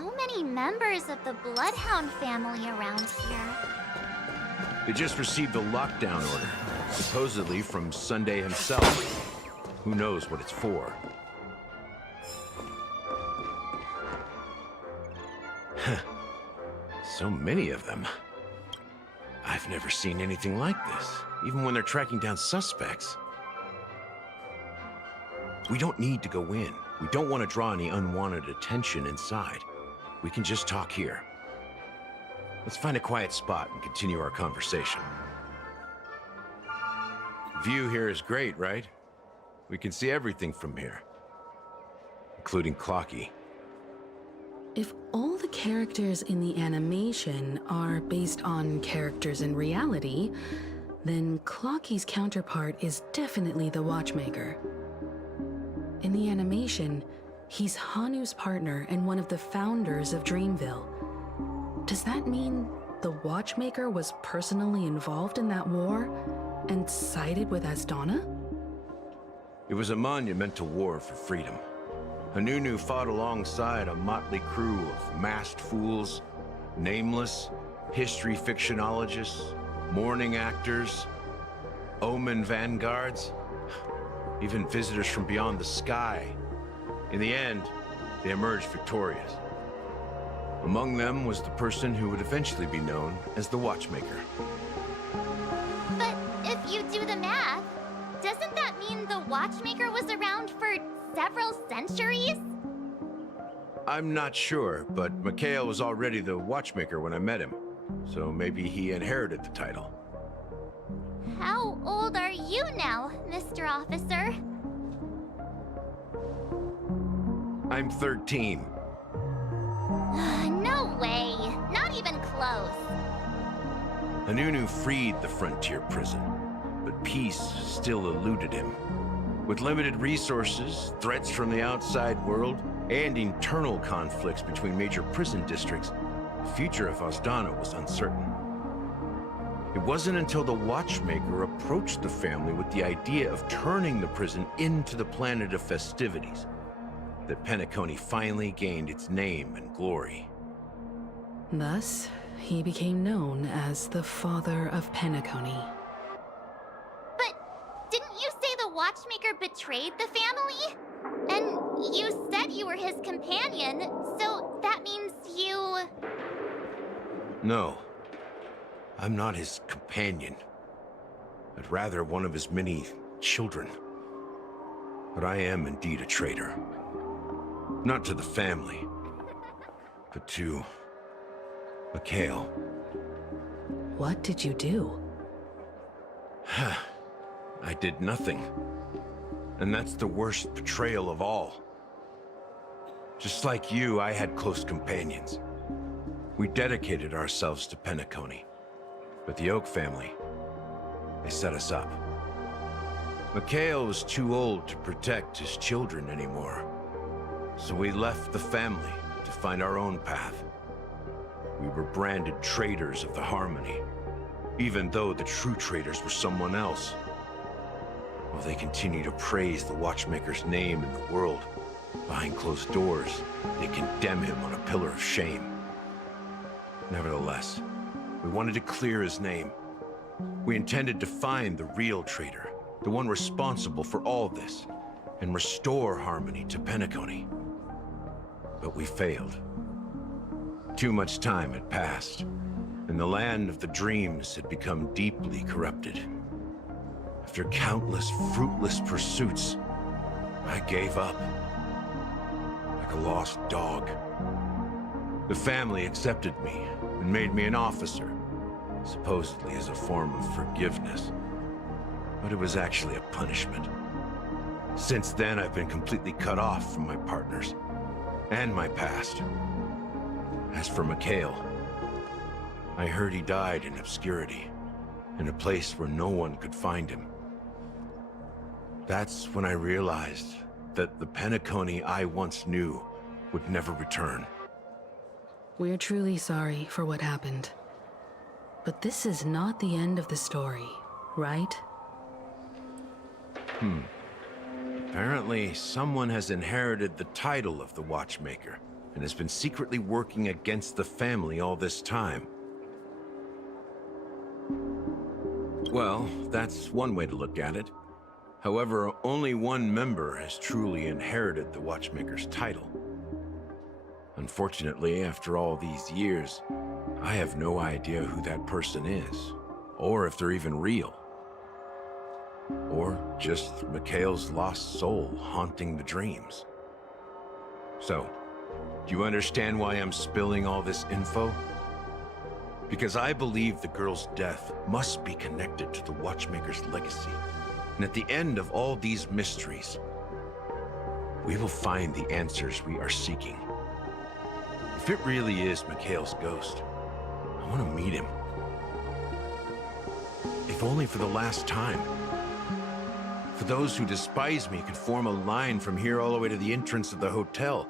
so many members of the Bloodhound family around here. They just received a lockdown order, supposedly from Sunday himself. Who knows what it's for? So many of them. I've never seen anything like this, even when they're tracking down suspects. We don't need to go in. We don't want to draw any unwanted attention inside. We can just talk here. Let's find a quiet spot and continue our conversation. View here is great, right? We can see everything from here, including Clocky. If all the characters in the animation are based on characters in reality, then Clocky's counterpart is definitely the Watchmaker. In the animation, he's Hanu's partner and one of the founders of Dreamville. Does that mean the Watchmaker was personally involved in that war and sided with Asdana? It was a monumental war for freedom. Hanunu fought alongside a motley crew of masked fools, nameless, history fictionologists, mourning actors, omen vanguards, even visitors from beyond the sky. In the end, they emerged victorious. Among them was the person who would eventually be known as the Watchmaker. But if you do the math, doesn't that mean the Watchmaker was around for several centuries? I'm not sure, but Mikhail was already the Watchmaker when I met him, so maybe he inherited the title. How old are you now, Mr. Officer? I'm 13. No way. Not even close. Hanunu freed the frontier prison, but peace still eluded him. With limited resources, threats from the outside world, and internal conflicts between major prison districts, the future of Asdana was uncertain. It wasn't until the Watchmaker approached the family with the idea of turning the prison into the planet of festivities that Penacony finally gained its name and glory. Thus, he became known as the Father of Penacony. But didn't you say the Watchmaker betrayed the family? And you said you were his companion, so that means you... No, I'm not his companion, but rather one of his many children. But I am indeed a traitor. Not to the family, but to Mikhail. What did you do? I did nothing. And that's the worst betrayal of all. Just like you, I had close companions. We dedicated ourselves to Penacony. But the Oak family, they set us up. Mikhail was too old to protect his children anymore. So we left the family to find our own path. We were branded traitors of the Harmony, even though the true traitors were someone else. While they continue to praise the Watchmaker's name in the world, behind closed doors, they condemn him on a pillar of shame. Nevertheless, we wanted to clear his name. We intended to find the real traitor, the one responsible for all this, and restore harmony to Penacony. But we failed. Too much time had passed, and the land of the dreams had become deeply corrupted. After countless fruitless pursuits, I gave up, like a lost dog. The family accepted me and made me an officer, supposedly as a form of forgiveness. But it was actually a punishment. Since then, I've been completely cut off from my partners and my past. As for Mikhail, I heard he died in obscurity, in a place where no one could find him. That's when I realized that the Penacony I once knew would never return. We're truly sorry for what happened. But this is not the end of the story, right? Apparently, someone has inherited the title of the Watchmaker. and has been secretly working against the family all this time. Well, that's one way to look at it. However, only one member has truly inherited the Watchmaker's title. Unfortunately, after all these years, I have no idea who that person is, or if they're even real. Or just Mikhail's lost soul haunting the dreams. So, do you understand why I'm spilling all this info? Because I believe the girl's death must be connected to the Watchmaker's legacy. And at the end of all these mysteries, we will find the answers we are seeking. If it really is Mikhail's ghost, I want to meet him. If only for the last time. For those who despise me could form a line from here all the way to the entrance of the hotel.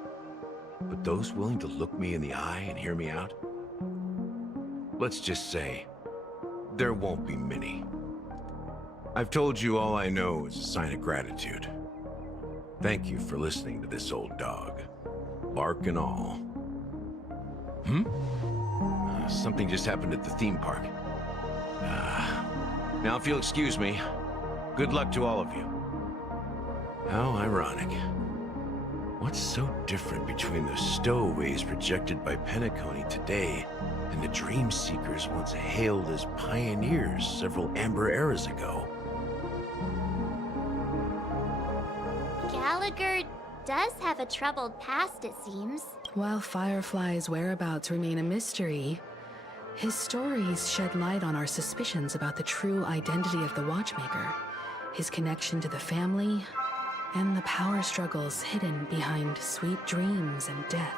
But those willing to look me in the eye and hear me out? Let's just say, there won't be many. I've told you all I know is a sign of gratitude. Thank you for listening to this old dog. Bark and all. Something just happened at the theme park. Now if you'll excuse me, good luck to all of you. How ironic. What's so different between the stowaways projected by Penacony today and the dream seekers once hailed as pioneers several amber eras ago? Gallagher does have a troubled past, it seems. While Firefly's whereabouts remain a mystery, his stories shed light on our suspicions about the true identity of the Watchmaker, his connection to the family, and the power struggles hidden behind sweet dreams and death.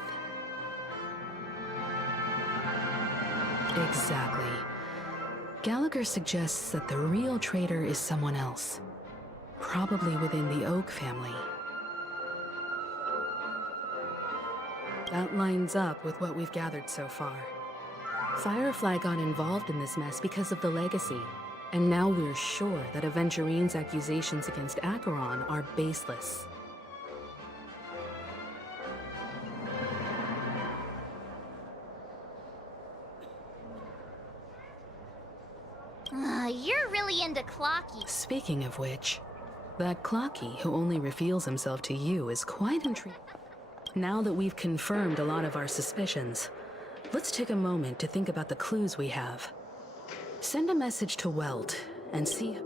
Exactly. Gallagher suggests that the real traitor is someone else, probably within the Oak family. That lines up with what we've gathered so far. Firefly got involved in this mess because of the legacy, and now we're sure that Aventurine's accusations against Acheron are baseless. You're really into Clocky. Speaking of which, that Clocky who only reveals himself to you is quite intriguing. Now that we've confirmed a lot of our suspicions, let's take a moment to think about the clues we have. Send a message to Welt and see...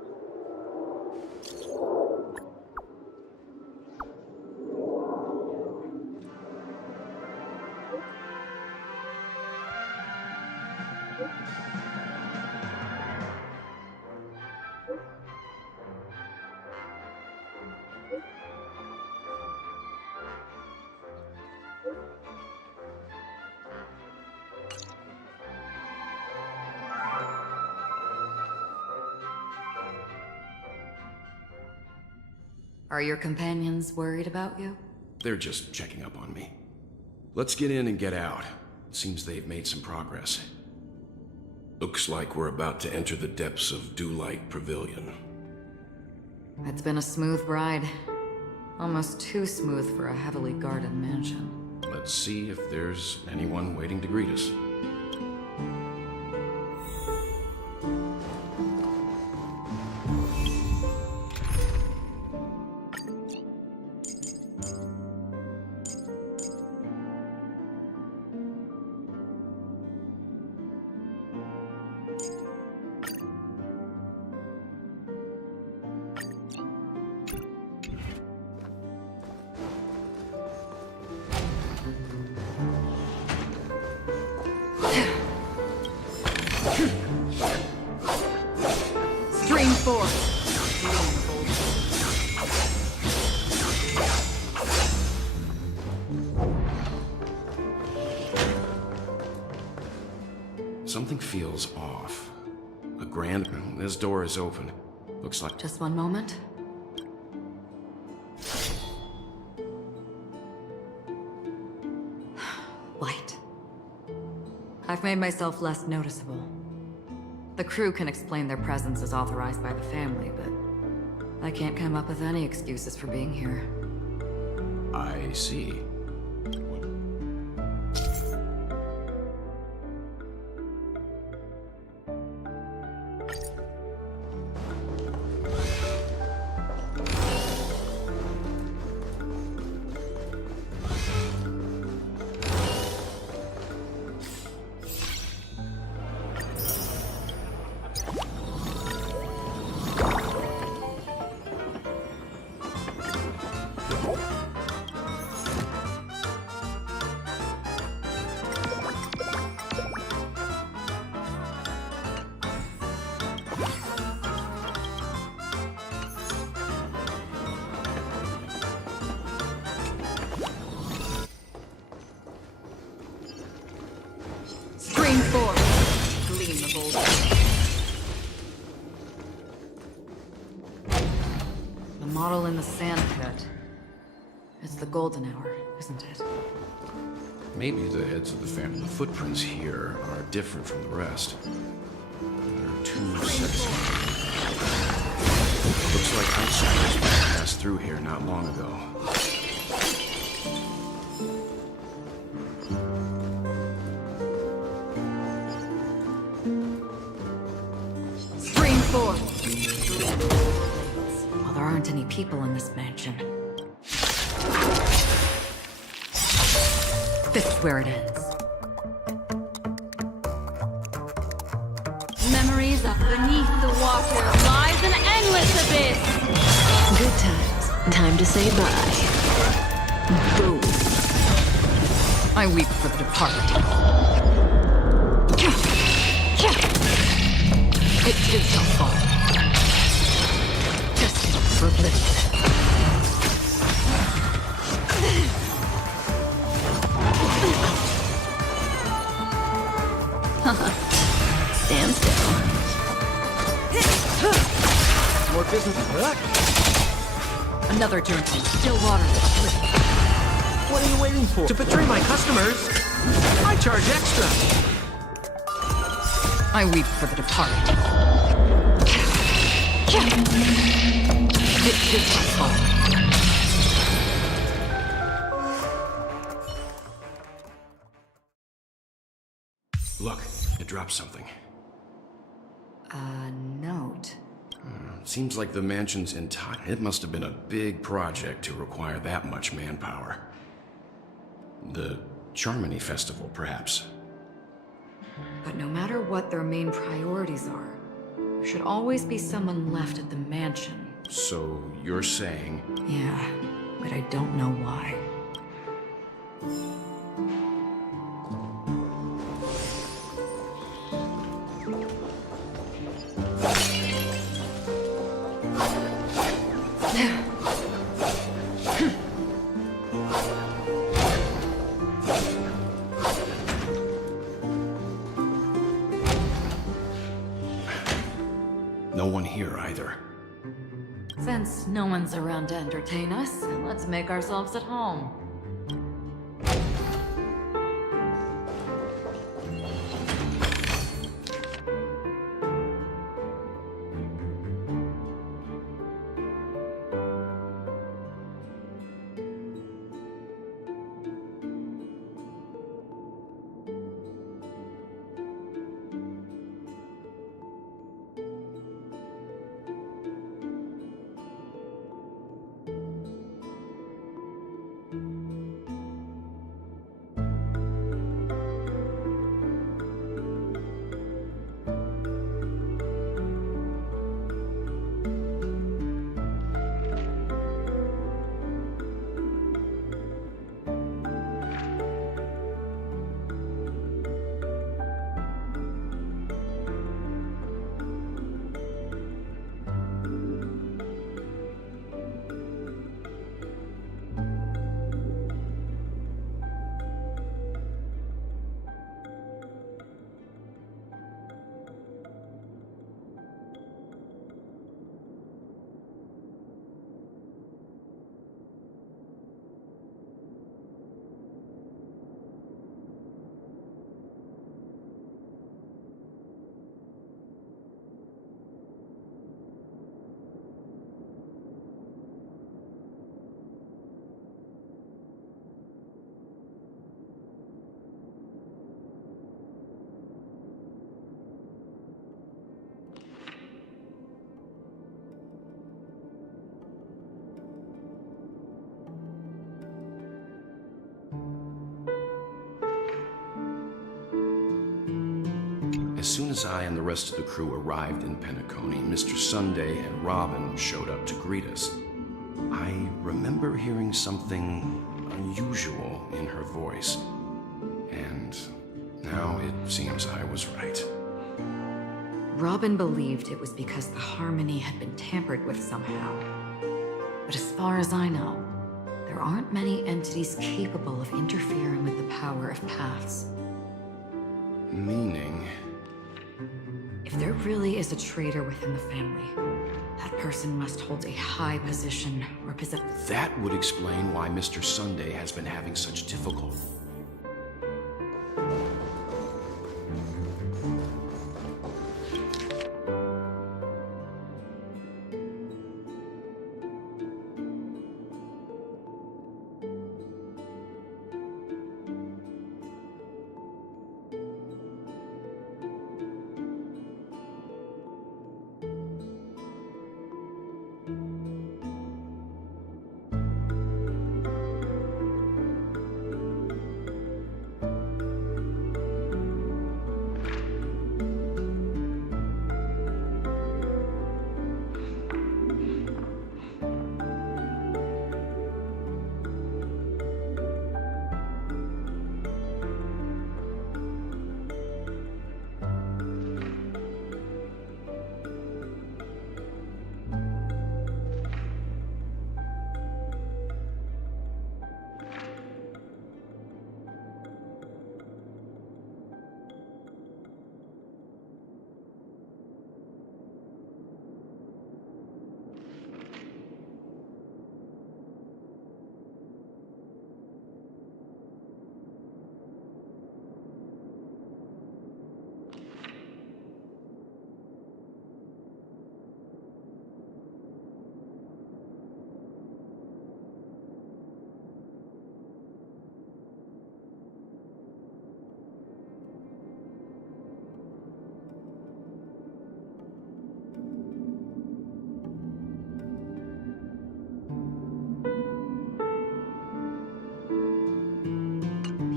Are your companions worried about you? They're just checking up on me. Let's get in and get out. It seems they've made some progress. Looks like we're about to enter the depths of Dewlight Pavilion. It's been a smooth ride. Almost too smooth for a heavily guarded mansion. Let's see if there's anyone waiting to greet us. Stream 4! Something feels off. A grand... This door is open. Looks like... Just one moment. Light. I've made myself less noticeable. The crew can explain their presence as authorized by the family, but I can't come up with any excuses for being here. I see. Spring forth, gleam of old. The model in the sand pit. It's the golden hour, isn't it? Maybe the heads of the family. The footprints here are different from the rest. There are two sets of... Looks like outsiders passed through here not long ago. Spring forth. Well, there aren't any people in this mansion. This is where it ends. Memories of beneath the water lies an endless abyss. Good times. Time to say bye. Boom. I weep for the departed. It too shall fall. Destined for oblivion. Stand still. More business. Another journey. Still water. What are you waiting for? To betray my customers? I charge extra. I weep for the departed. It too shall fall. Look, it dropped something. A note. Seems like the mansion's entire... It must have been a big project to require that much manpower. The Charmony Festival, perhaps. But no matter what their main priorities are, there should always be someone left at the mansion. So you're saying... Yeah, but I don't know why. No one here either. Since no one's around to entertain us, let's make ourselves at home. As soon as I and the rest of the crew arrived in Penacony, Mr. Sunday and Robin showed up to greet us. I remember hearing something unusual in her voice. And now it seems I was right. Robin believed it was because the harmony had been tampered with somehow. But as far as I know, there aren't many entities capable of interfering with the power of paths. Meaning... If there really is a traitor within the family, that person must hold a high position or possess... That would explain why Mr. Sunday has been having such difficulty.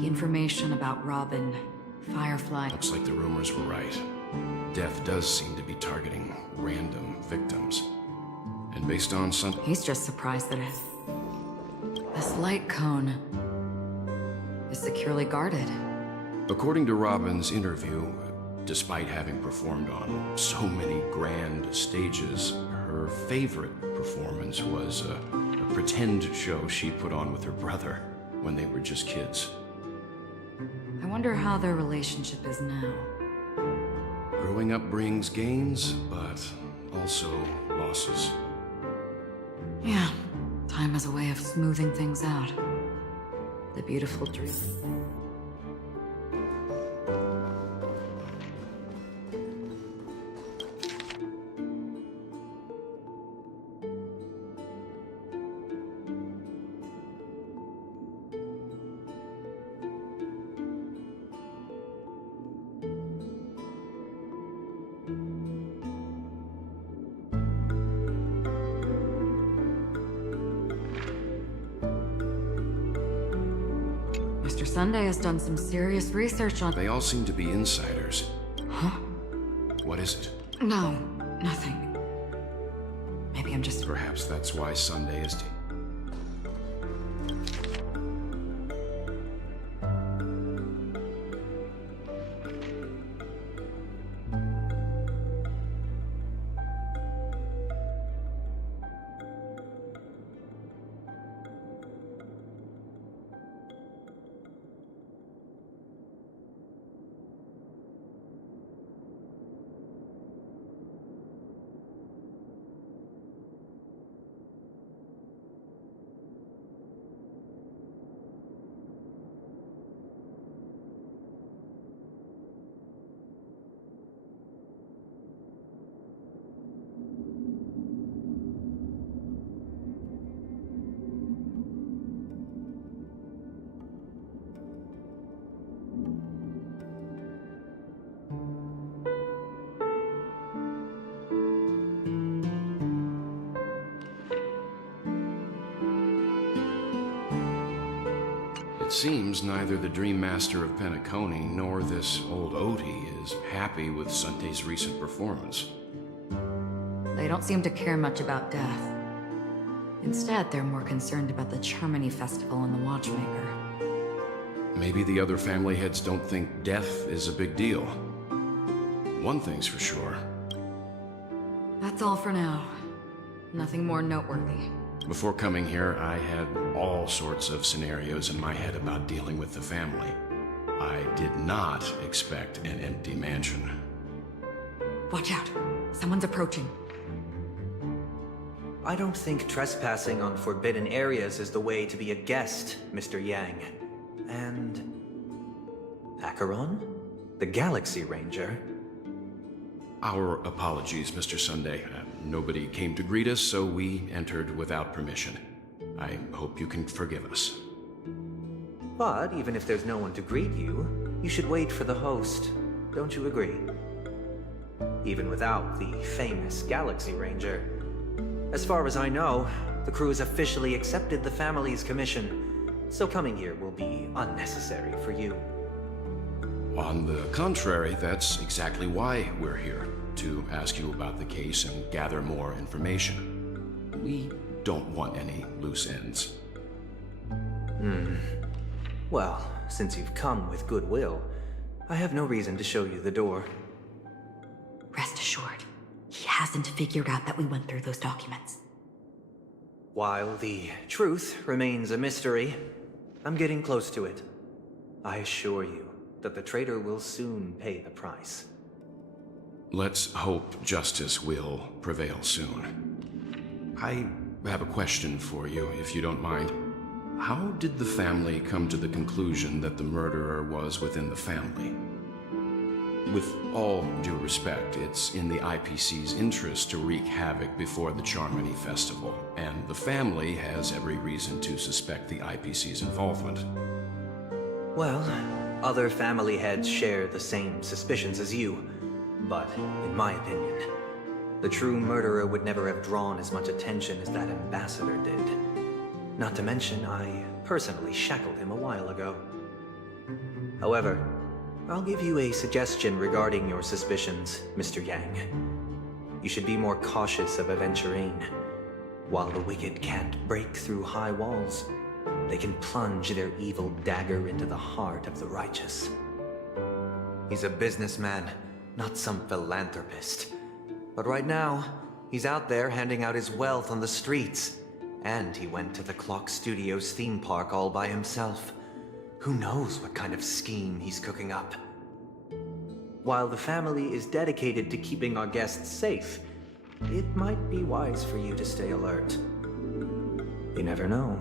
Information about Robin, Firefly... Looks like the rumors were right. Death does seem to be targeting random victims. And based on some... He's just surprised that this light cone is securely guarded. According to Robin's interview, despite having performed on so many grand stages, her favorite performance was a pretend show she put on with her brother when they were just kids. I wonder how their relationship is now. Growing up brings gains, but also losses. Yeah, time has a way of smoothing things out. The beautiful dream. Mr. Sunday has done some serious research on... They all seem to be insiders. Huh? What is it? No, nothing. Maybe I'm just... Perhaps that's why Sunday is... It seems neither the Dream Master of Penacony nor this old Odie is happy with Sunday's recent performance. They don't seem to care much about death. Instead, they're more concerned about the Charmony Festival and the Watchmaker. Maybe the other family heads don't think death is a big deal. One thing's for sure. That's all for now. Nothing more noteworthy. Before coming here, I had all sorts of scenarios in my head about dealing with the family. I did not expect an empty mansion. Watch out. Someone's approaching. I don't think trespassing on forbidden areas is the way to be a guest, Mr. Yang. And... Acheron? The Galaxy Ranger? Our apologies, Mr. Sunday. Nobody came to greet us, so we entered without permission. I hope you can forgive us. But even if there's no one to greet you, you should wait for the host. Don't you agree? Even without the famous Galaxy Ranger. As far as I know, the crew has officially accepted the family's commission, so coming here will be unnecessary for you. On the contrary, that's exactly why we're here, to ask you about the case and gather more information. We don't want any loose ends. Well, since you've come with goodwill, I have no reason to show you the door. Rest assured, he hasn't figured out that we went through those documents. While the truth remains a mystery, I'm getting close to it. I assure you that the traitor will soon pay the price. Let's hope justice will prevail soon. I have a question for you, if you don't mind. How did the family come to the conclusion that the murderer was within the family? With all due respect, it's in the IPC's interest to wreak havoc before the Charmony Festival, and the family has every reason to suspect the IPC's involvement. Well, other family heads share the same suspicions as you, but in my opinion, the true murderer would never have drawn as much attention as that ambassador did. Not to mention, I personally shackled him a while ago. However, I'll give you a suggestion regarding your suspicions, Mr. Yang. You should be more cautious of Aventurine. While the wicked can't break through high walls, they can plunge their evil dagger into the heart of the righteous. He's a businessman, not some philanthropist. But right now, he's out there handing out his wealth on the streets. And he went to the Clock Studios theme park all by himself. Who knows what kind of scheme he's cooking up? While the family is dedicated to keeping our guests safe, it might be wise for you to stay alert. You never know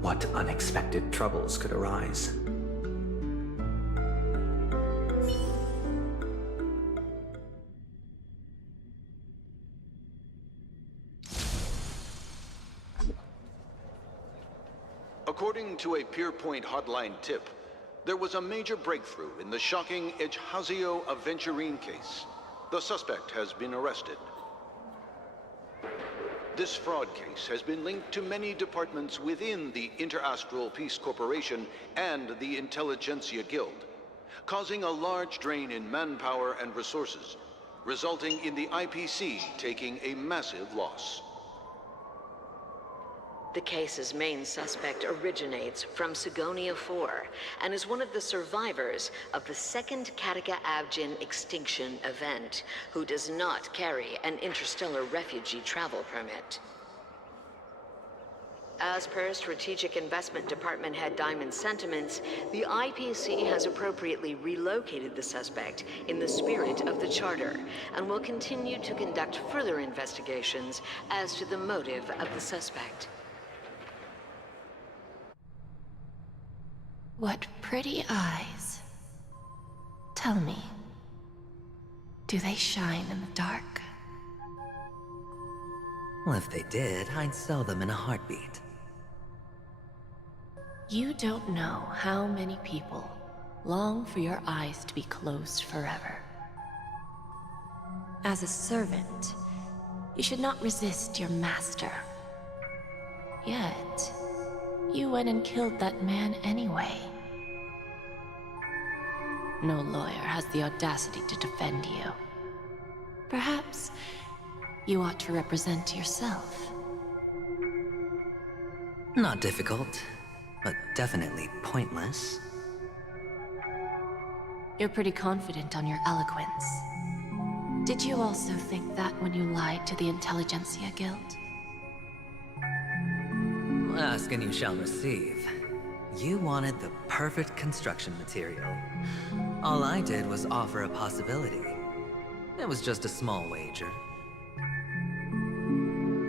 what unexpected troubles could arise. According to a Pierpoint hotline tip, there was a major breakthrough in the shocking Ejhazio Aventurine case. The suspect has been arrested. This fraud case has been linked to many departments within the Interastral Peace Corporation and the Intelligentsia Guild, causing a large drain in manpower and resources, resulting in the IPC taking a massive loss. The case's main suspect originates from Sigonia 4 and is one of the survivors of the second Kataka-Abjin extinction event, who does not carry an interstellar refugee travel permit. As per Strategic Investment Department Head Diamond's sentiments, the IPC has appropriately relocated the suspect in the spirit of the Charter and will continue to conduct further investigations as to the motive of the suspect. What pretty eyes. Tell me, do they shine in the dark? Well, if they did, I'd sell them in a heartbeat. You don't know how many people long for your eyes to be closed forever. As a servant, you should not resist your master. Yet, you went and killed that man anyway. No lawyer has the audacity to defend you. Perhaps you ought to represent yourself. Not difficult, but definitely pointless. You're pretty confident on your eloquence. Did you also think that when you lied to the Intelligentsia Guild? Ask and you shall receive. You wanted the perfect construction material. All I did was offer a possibility. It was just a small wager.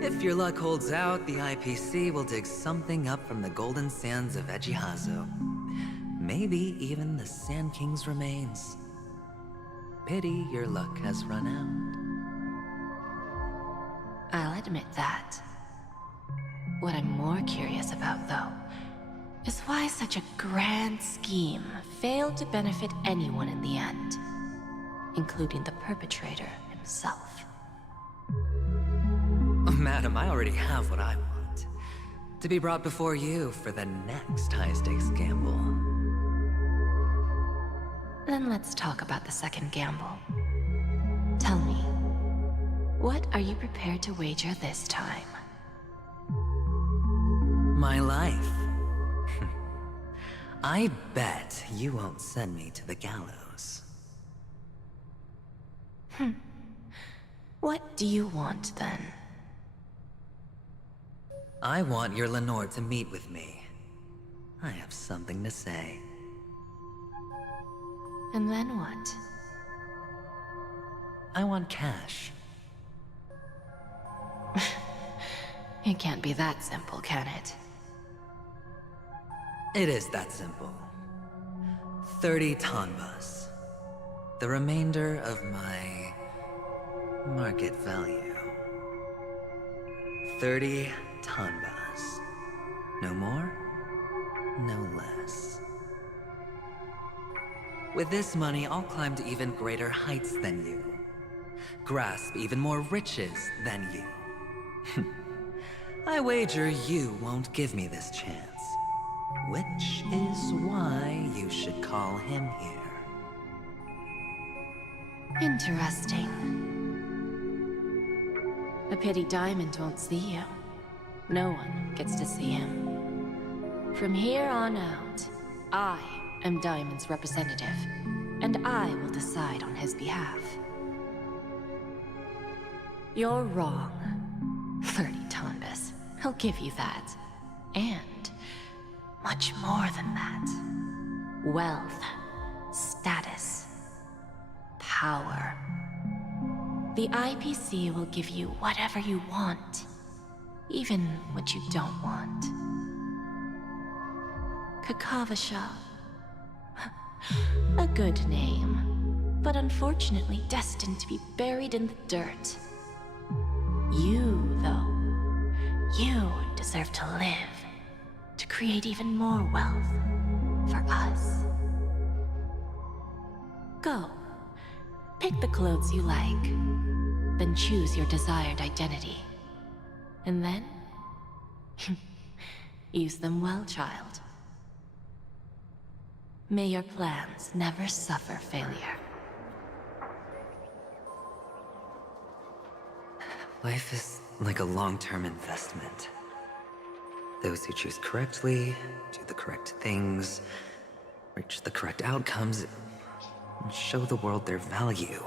If your luck holds out, the IPC will dig something up from the golden sands of Ejihazo. Maybe even the Sand King's remains. Pity your luck has run out. I'll admit that. What I'm more curious about, though, is why such a grand scheme failed to benefit anyone in the end, including the perpetrator himself. Madam, I already have what I want. To be brought before you for the next high-stakes gamble. Then let's talk about the second gamble. Tell me, what are you prepared to wager this time? My life. I bet you won't send me to the gallows. What do you want, then? I want your Lenore to meet with me. I have something to say. And then what? I want cash. It can't be that simple, can it? It is that simple. 30 tanbas. The remainder of my market value. 30 tanbas. No more, no less. With this money, I'll climb to even greater heights than you. Grasp even more riches than you. I wager you won't give me this chance. Which is why you should call him here. Interesting. A pity Diamond won't see you. No one gets to see him. From here on out, I am Diamond's representative, and I will decide on his behalf. You're wrong. 30 tanbas. I'll give you that. And much more than that. Wealth, status, power. The IPC will give you whatever you want, even what you don't want. Kakavasha. A good name, but unfortunately destined to be buried in the dirt. You, though, you deserve to live, to create even more wealth for us. Go. Pick the clothes you like, then choose your desired identity. And then, use them well, child. May your plans never suffer failure. Life is like a long-term investment. Those who choose correctly, do the correct things, reach the correct outcomes, and show the world their value.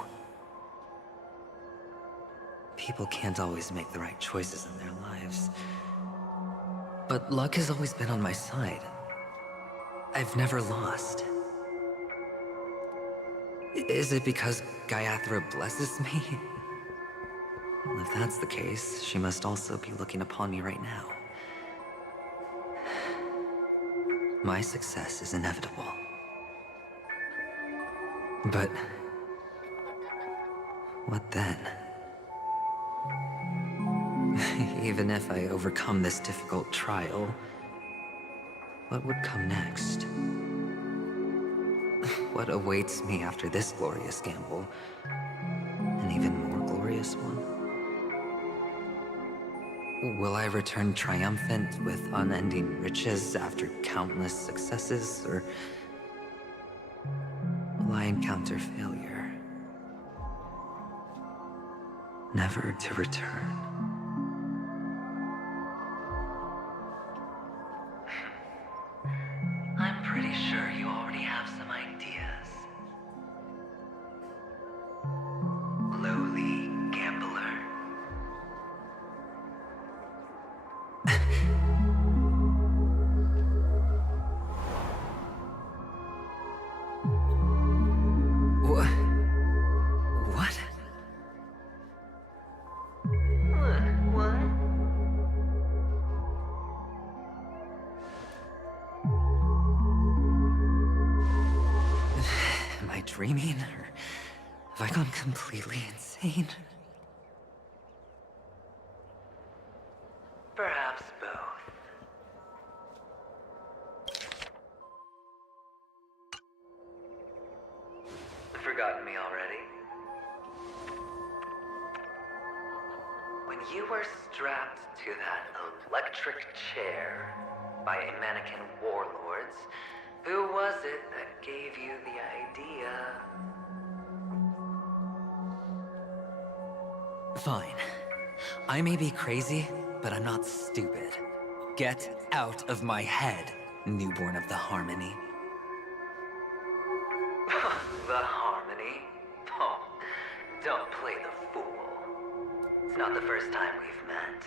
People can't always make the right choices in their lives. But luck has always been on my side. I've never lost. Is it because Gayathra blesses me? Well, if that's the case, she must also be looking upon me right now. My success is inevitable. But what then? Even if I overcome this difficult trial, what would come next? What awaits me after this glorious gamble? An even more glorious one? Will I return triumphant with unending riches after countless successes, or will I encounter failure, never to return? I'm pretty sure you already have some ideas. Lowly gambler. Am I dreaming, or have I gone completely insane? Perhaps both. Forgotten me already? When you were strapped to that electric chair by a mannequin warlords, who was it that gave you the idea? Fine. I may be crazy, but I'm not stupid. Get out of my head, newborn of the Harmony. The Harmony? Oh, don't play the fool. It's not the first time we've met.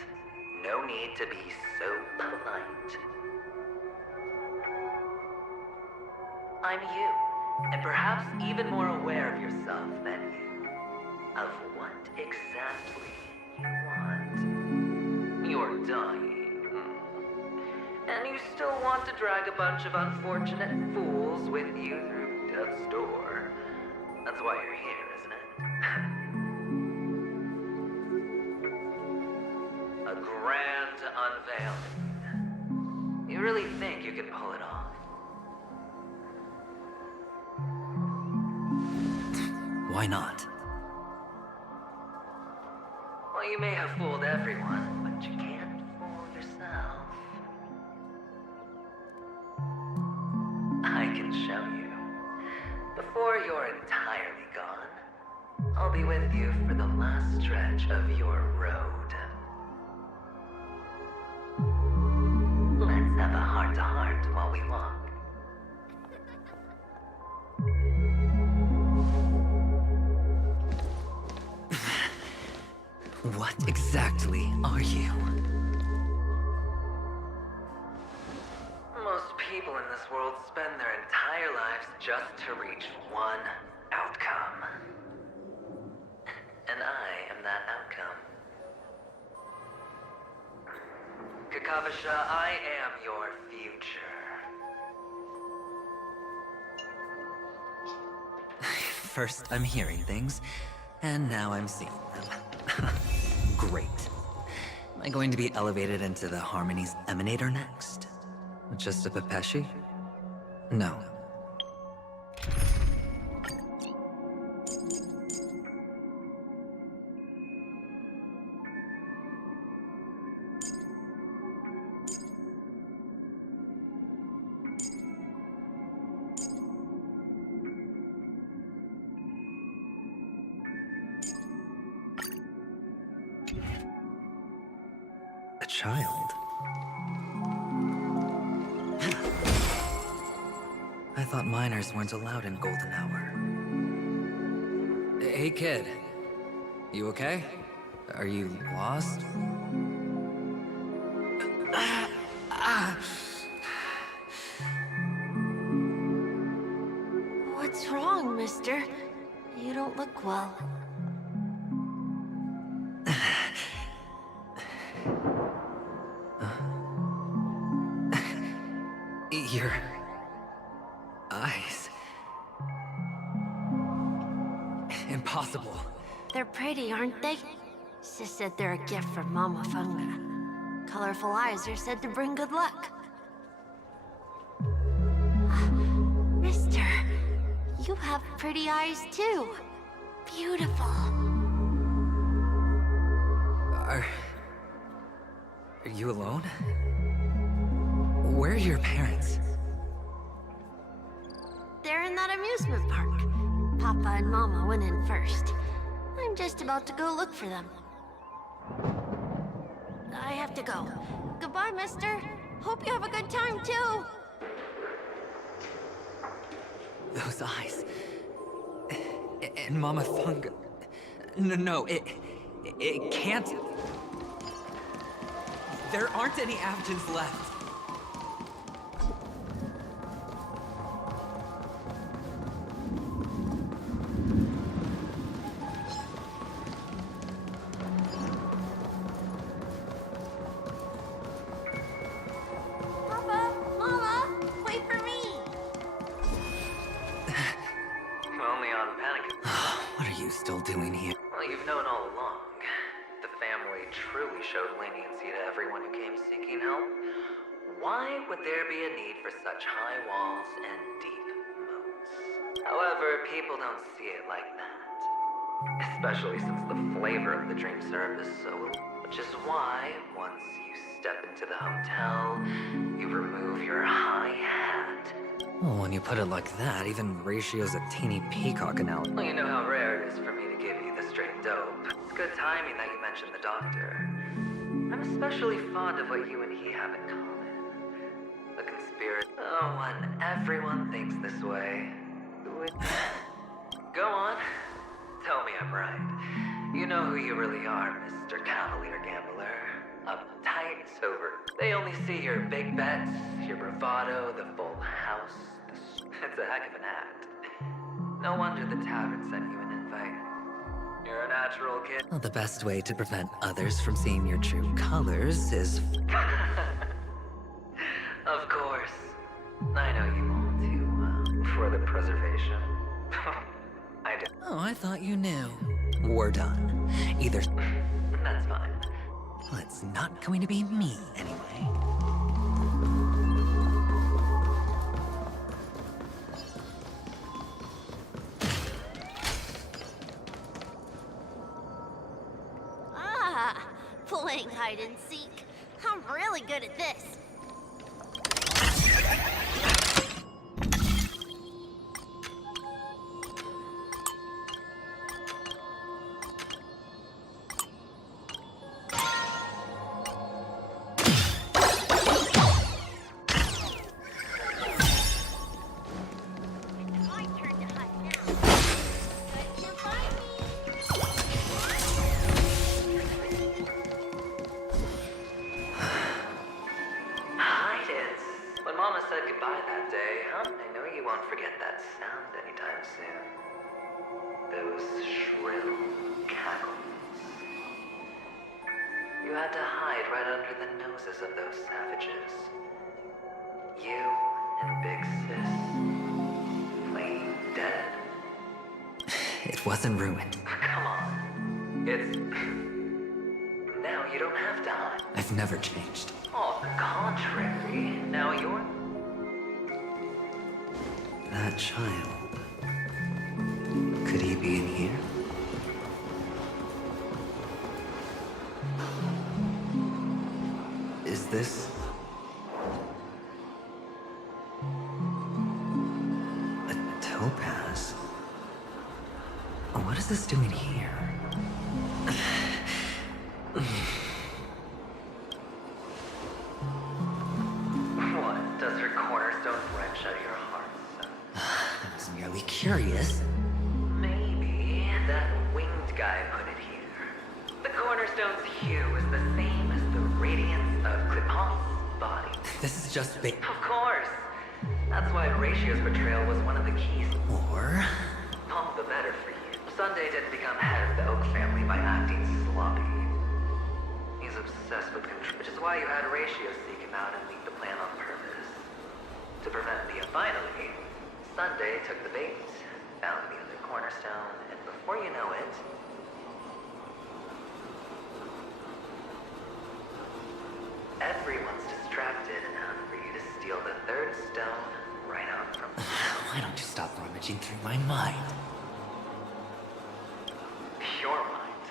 No need to be so polite. I'm you, and perhaps even more aware of yourself than you. Of what exactly you want. You're dying. And you still want to drag a bunch of unfortunate fools with you through death's door. That's why you're here, isn't it? A grand unveiling. You really think you can pull it off? Why not? Well, you may have fooled everyone, but you can't fool yourself. I can show you. Before you're entirely gone, I'll be with you for the last stretch of your road. Let's have a heart-to-heart while we walk. What exactly are you? Most people in this world spend their entire lives just to reach one outcome. And I am that outcome. Kakavasha, I am your future. First, I'm hearing things, and now I'm seeing them. Great. Am I going to be elevated into the Harmony's Emanator next? Just a Pepeshi? No. A child? I thought minors weren't allowed in Golden Hour. Hey kid, you okay? Are you lost? What's wrong, mister? You don't look well. Your eyes. Impossible. They're pretty, aren't they? Sis said they're a gift from Mama Funga. Colorful eyes are said to bring good luck. Mister, you have pretty eyes too. Beautiful. Are you alone? Where are your parents? They're in that amusement park. Papa and Mama went in first. I'm just about to go look for them. I have to go. Goodbye, mister. Hope you have a good time, too. Those eyes. And Mama Funga. No, it can't. There aren't any Avgens left. you still doing here? Well, you've known all along. The family truly showed leniency to everyone who came seeking help. Why would there be a need for such high walls and deep moats? However, people don't see it like that. Especially since the flavor of the dream syrup is so... Which is why, once you step into the hotel, you remove your high hat. Well, when you put it like that, even Ratio's a teeny peacock analogy. Well, you know how rare it is for me to give you the straight dope. It's good timing that you mentioned the doctor. I'm especially fond of what you and he have in common. The conspiracy. Oh, when everyone thinks this way. Go on. Tell me I'm right. You know who you really are, Mr. Cavalier Gambler. Uptight, sober. They only see your big bets, your bravado, the full house. It's a heck of an act. No wonder the tavern sent you an invite. You're a natural kid. Well, the best way to prevent others from seeing your true colors is... Of course. I know you want to, for the preservation. I do. Oh, I thought you knew. We're done. Either... That's fine. Well, it's not going to be me, anyway. Playing hide and seek. I'm really good at this. Of those savages. You and Big Sis, plain dead. It wasn't ruined. Come on. It's... Now you don't have to hide. I've never changed. On the contrary, now you're... That child... Could he be in here? Is this... a topaz? What is this doing here? What? Does her cornerstone wrench out your heart, son? I was merely curious. Maybe that winged guy put it here. The cornerstone's hue is the same as the radiance of Clipant's body. This is just big. Of course. That's why Ratio's betrayal was one of the keys. Or... All the better for you. Sunday didn't become head of the Oak family by acting sloppy. He's obsessed with control, which is why you had Ratio seek him out and leak the plan on purpose. To prevent me. Finally, Sunday took the bait, found the other cornerstone, and before you know it, everyone's distracted and hungry to steal the third stone right out from... Why don't you stop rummaging through my mind? Your mind.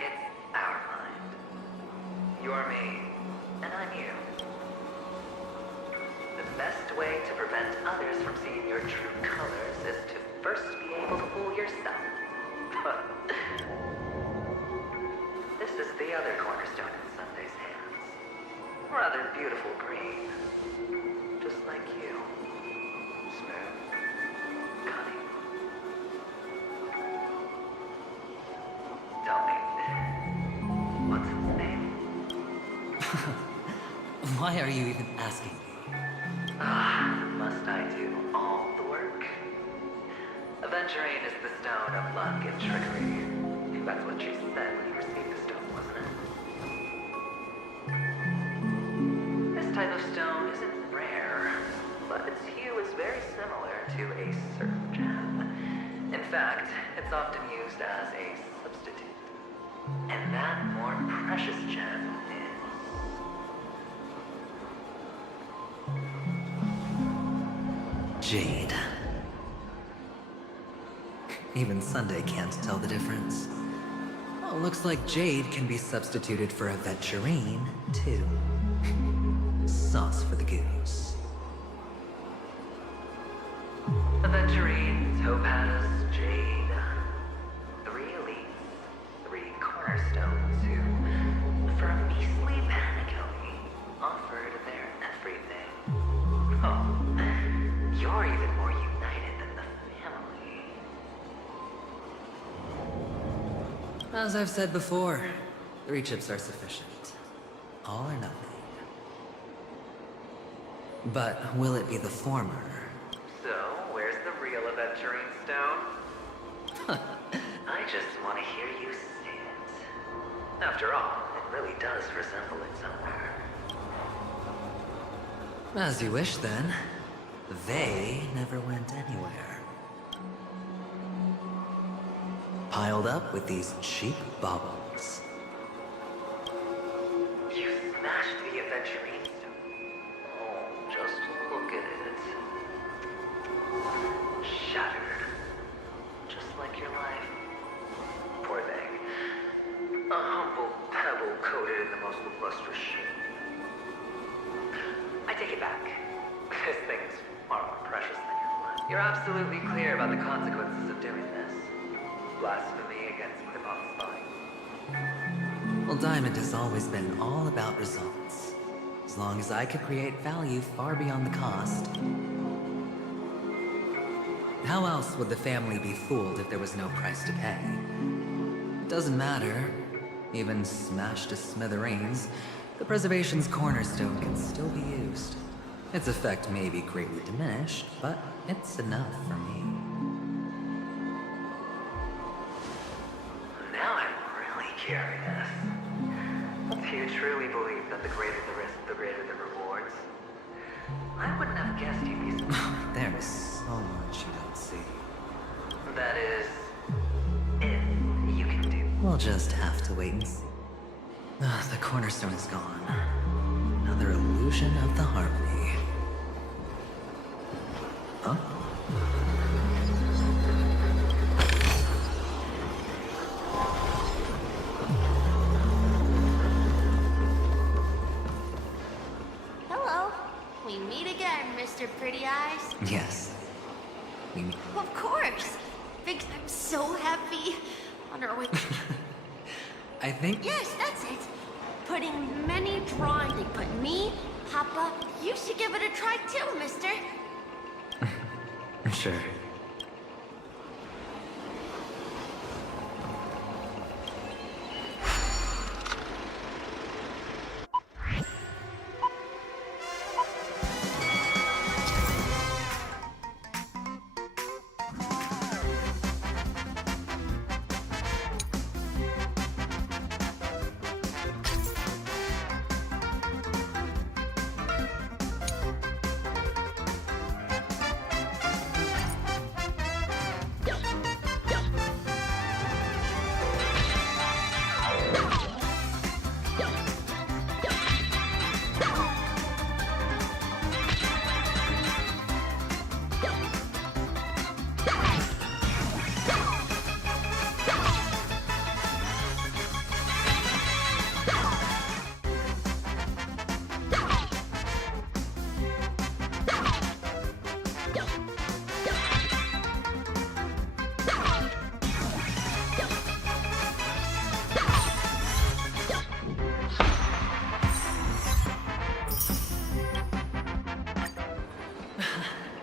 It's our mind. You're me, and I'm you. The best way to prevent others from seeing your true colors is to first be able to fool yourself. This is the other cornerstone in Sunday's hands. Rather beautiful green. Just like you. Smooth. Cunning. Tell me, what's its name? Why are you even asking me? Must I do all the work? Aventurine is the stone of luck and trickery. That's what you said when you received the stone, wasn't it? This type of stone isn't rare, but its hue is very similar to a certain gem. In fact, it's often used as a substitute. And that more precious gem is... Jade. Even Sunday can't tell the difference. Oh, looks like Jade can be substituted for aventurine, too. Sauce for the goose. Aventurine, topaz, jade. 3 elites, 3 cornerstones who, for a measly Penacony, offered their everything. Oh, you're even more united than the family. As I've said before, 3 chips are sufficient. All or nothing. But will it be the former? So, where's the real aventurine stone? I just want to hear you say it. After all, it really does resemble it somewhere. As you wish, then. They never went anywhere. Piled up with these cheap baubles. You smashed the aventurine stone. Oh, just look at it. Shattered. Just like your life. Poor thing. A humble pebble coated in the most lustrous sheen. I take it back. This thing's far more precious than your life. You're absolutely clear about the consequences of doing this. Blasphemy against Hippon's spine. Well, Diamond has always been all about results. As long as I could create value far beyond the cost. How else would the family be fooled if there was no price to pay? It doesn't matter. Even smashed to smithereens, the preservation's cornerstone can still be used. Its effect may be greatly diminished, but it's enough for me. Now I'm really curious. Do you truly believe that the greater the risk, the greater the rewards? I wouldn't have guessed you'd be so... There is so much you don't see. That is... if you can do... We'll just have to wait and see. The cornerstone is gone. Another illusion of the harmony. Huh? Hello. We meet again, Mr. Pretty Eyes. Yes. Of course. Big, I'm so happy. On our way. I think... Yes, that's it. Putting many drawing. They put me, Papa. You should give it a try too, mister. Sure.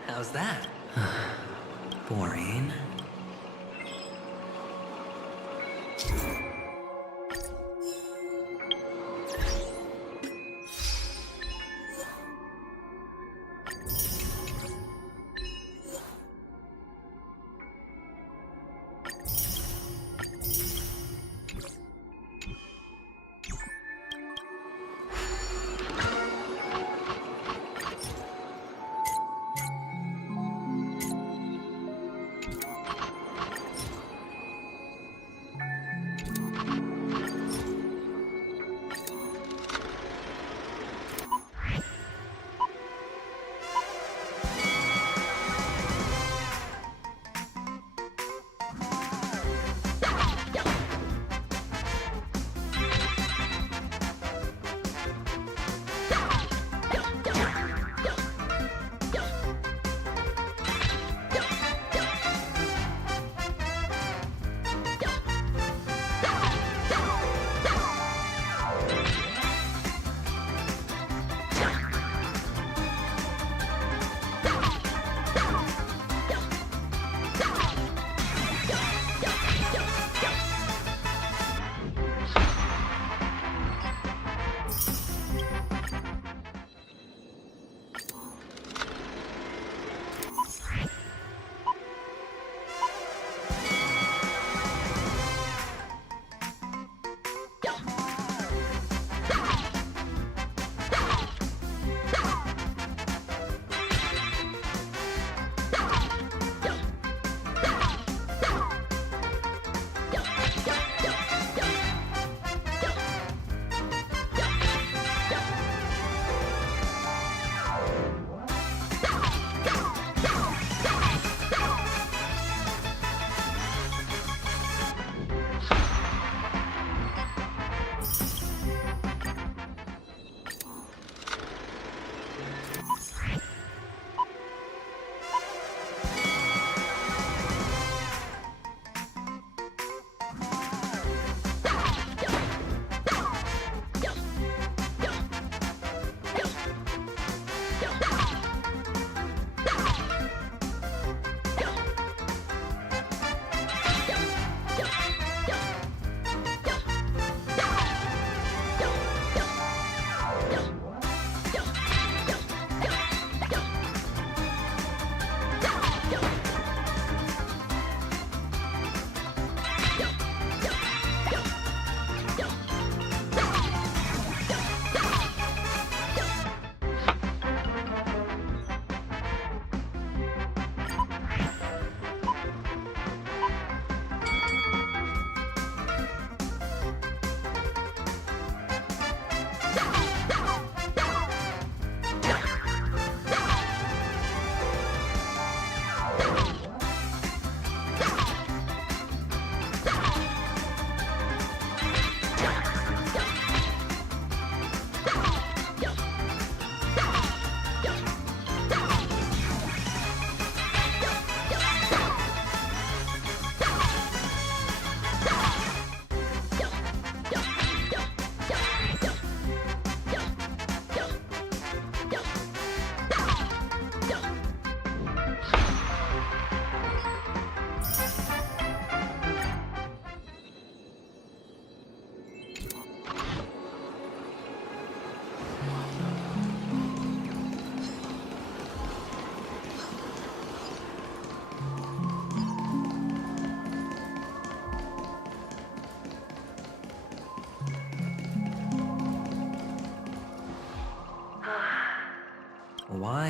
How's that? Boring.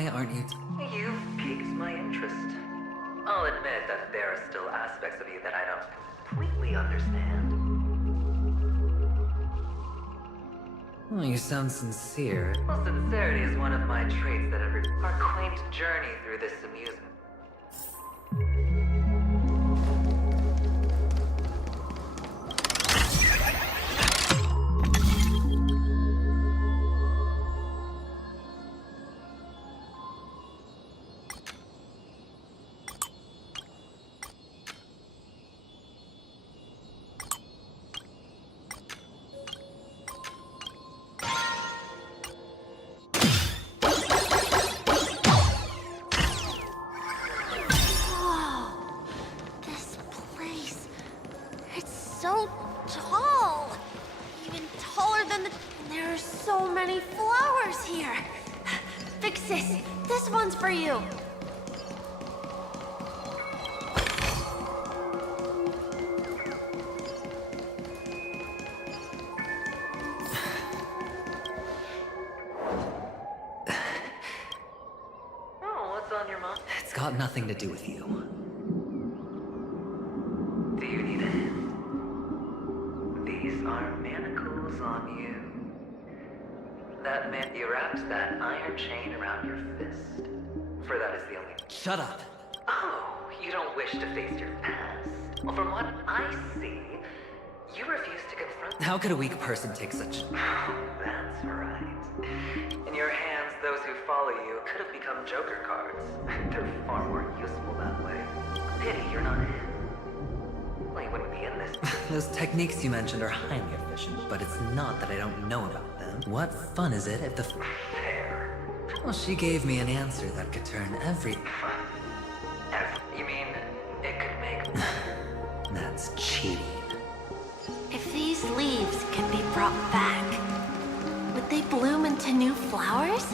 Why aren't you... You've piqued my interest. I'll admit that there are still aspects of you that I don't completely understand. Oh, you sound sincere. Well, sincerity is one of my traits that every... Our quaint journey through this amusement. So tall! Even taller than the... And there are so many flowers here! Vixis, this one's for you! Oh, what's on your mind? It's got nothing to do with you. Do you need a hand? These are manacles on you. That meant you wrapped that iron chain around your fist. For that is the only... Shut up! Oh, you don't wish to face your past? Well, from what I see, you refuse to confront... How could a weak person take such... That's right. In your hands, those who follow you could have become Joker cards. They're far more useful that way. Pity you're not in. Well, you wouldn't be in this. Those techniques you mentioned are highly efficient, but it's not that I don't know about them. What fun is it if the... Fair. Well, she gave me an answer that could turn every... You mean, it could make... That's cheating. If these leaves can be brought back, would they bloom into new flowers?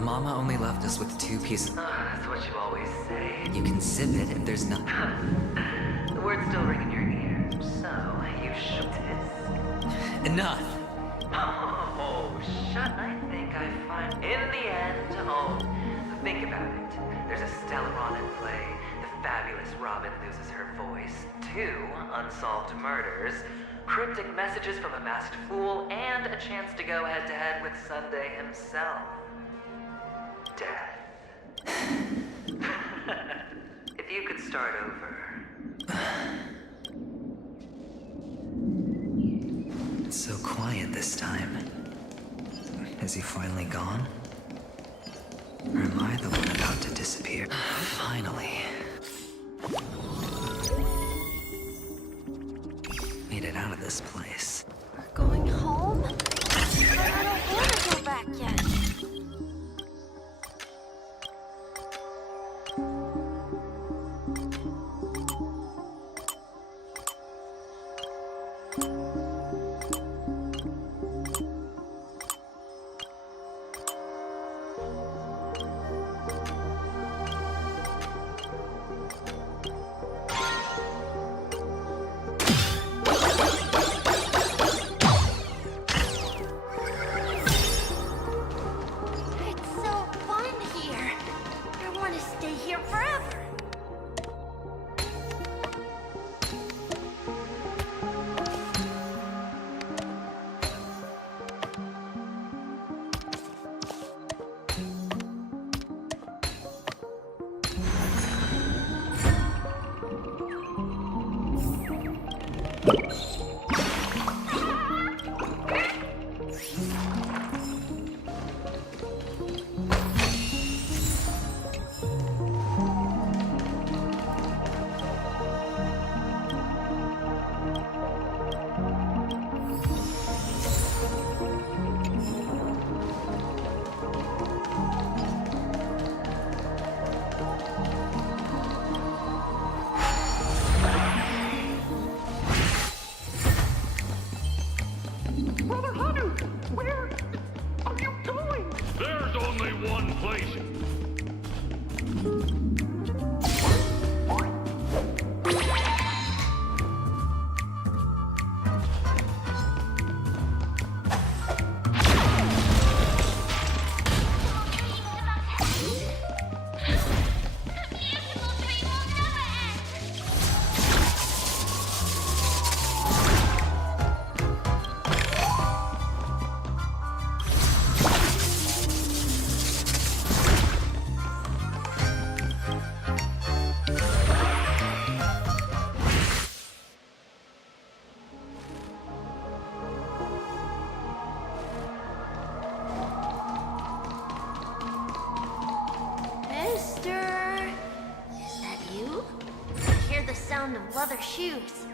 Mama only left us with 2 pieces. That's what you always say. You can sip it if there's no... The words still ring in your ears, so you should tisk. Enough! Oh, shut. I think I find... In the end, oh, think about it. There's a Stellaron in play. The fabulous Robin loses her voice. 2 unsolved murders. Cryptic messages from a masked fool, and a chance to go head-to-head with Sunday himself. Death. If you could start over. It's so quiet this time. Is he finally gone? Or am I the one about to disappear? Finally. Made it out of this place. We're going home? But I don't want to go back yet. Brother Hanu, where are you going? There's only one place. Mister, is that you? I hear the sound of leather shoes.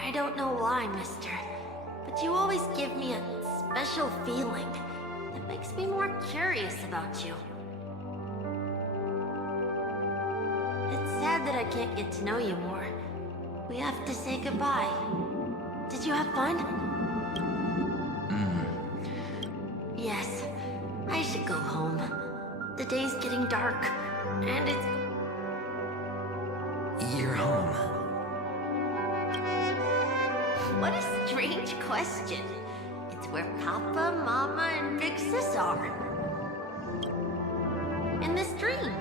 I don't know why, mister, but you always give me a special feeling that makes me more curious about you. It's sad that I can't get to know you more. We have to say goodbye. Did you have fun? Yes, I should go home. The day's getting dark, and it's... You're home. What a strange question. It's where Papa, Mama, and Big Sis are. In this dream.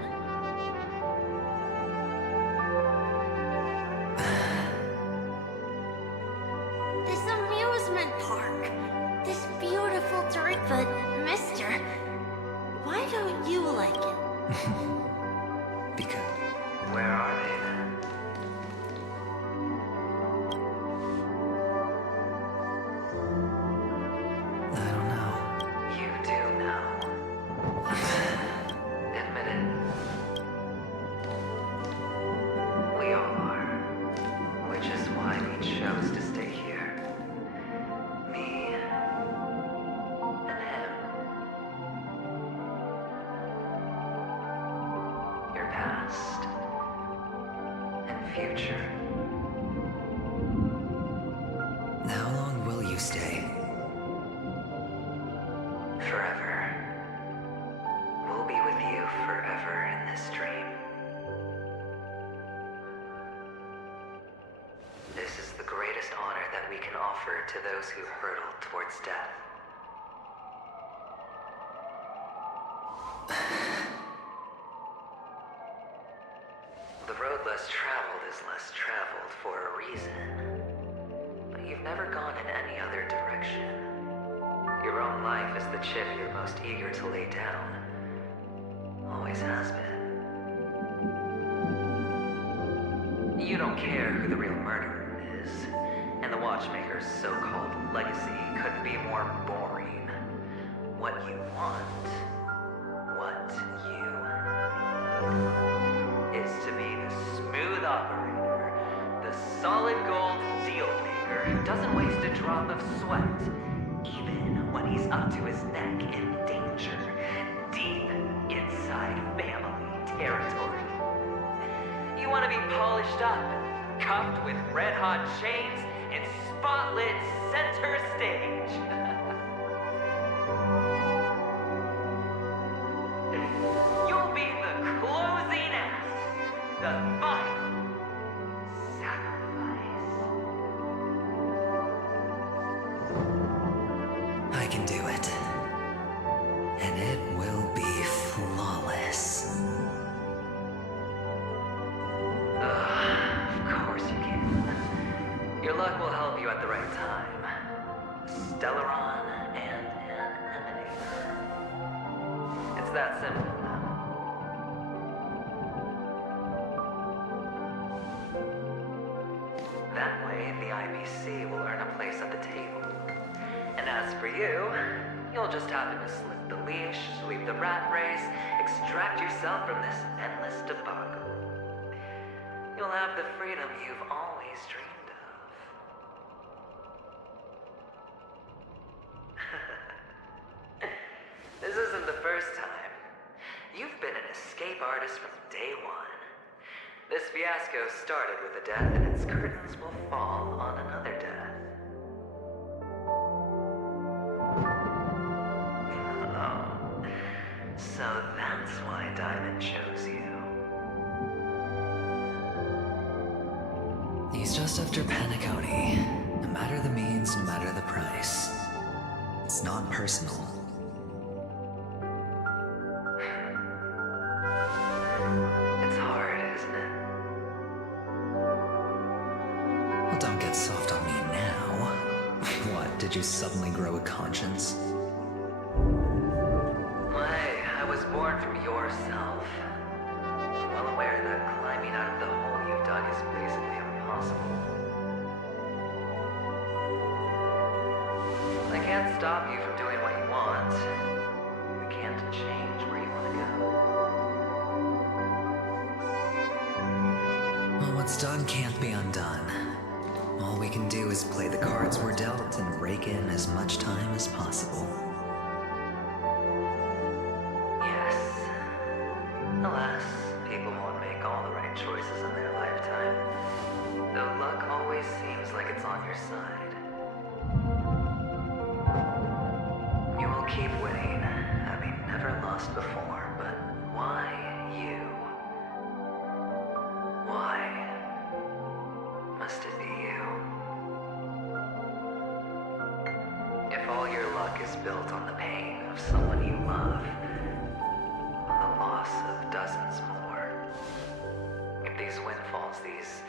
This amusement park. This beautiful terrain. But, mister, why don't you like it? Because... Where are they then? You do know. Admit it. We all are. Which is why we chose to stay here. Me and him. Your past and future. How long will you stay? Forever. We'll be with you forever in this dream. This is the greatest honor that we can offer to those who hurtle towards death. The road less traveled is less traveled for a reason. But you've never gone in any other direction. Your own life is the chip you're most eager to lay down. Always has been. You don't care who the real murderer is, and the the Watchmaker's so-called legacy couldn't be more boring. What you want, what you need, is to be the smooth operator, the solid gold deal maker who doesn't waste a drop of sweat, even when he's up to his neck in danger, deep inside family territory. You want to be polished up, cuffed with red-hot chains, and spotlit center stage. You'll be the closing act, the final sacrifice. I can do it. And it will be flawless. Of course you can. Your luck will help you at the right time. Stellaron and an emanator. It's that simple now. That way, the IBC will earn a place at the table. And as for you, you'll just happen to slip the leash, sweep the rat race, extract yourself from this endless debacle. You'll have the freedom you've always dreamed of. This isn't the first time. You've been an escape artist from day one. This fiasco started with a death, and its curtains will fall on another death. Oh, so that's why Diamond chose you. He's just after Penacony. No matter the means, no matter the price. It's not personal. It's hard, isn't it? Well, don't get soft on me now. What, did you suddenly grow a conscience? Hey, I was born from yourself. Well aware that climbing out of the hole you've dug is basically impossible. I can't stop you from doing what you want. We can't change where you want to go. Well, what's done can't be undone. All we can do is play the cards we're dealt and rake in as much time as possible. Yes. Alas, people won't make all the right choices in their lifetime. Though luck always seems like it's on your side. You will keep winning, having never lost before, but why you? Why must it be you? If all your luck is built on the pain of someone you love, on the loss of dozens more, if these windfalls, these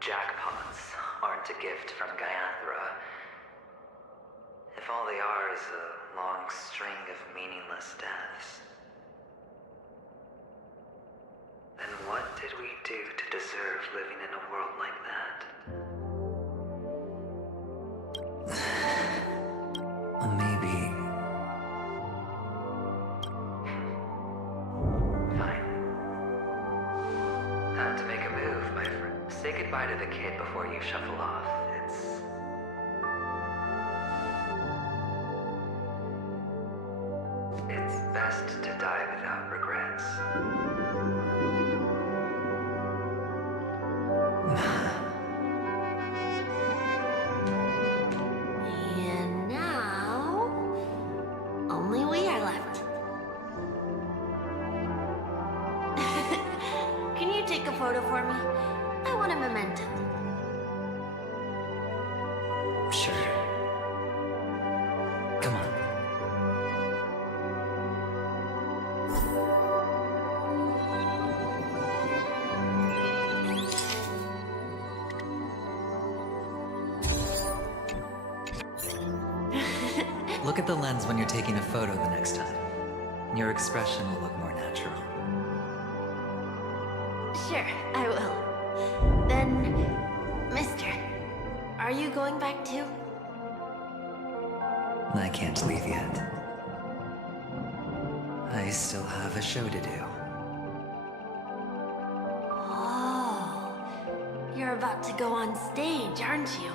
jackpots, aren't a gift from Gaiathra, if all they are is a long string of meaningless deaths, then what did we do to deserve living in a world like that? Well, maybe... Fine. Time to make a move, my friend. Say goodbye to the kid before you shuffle off. It's best to die without regrets. And now, only we are left. Can you take a photo for me? I want a memento. Sure. Come on. Look at the lens when you're taking a photo the next time. Your expression will look more natural. Sure, I will. Then, mister, Are you going back too? I can't leave yet. I still have a show to do. Oh, you're about to go on stage, aren't you?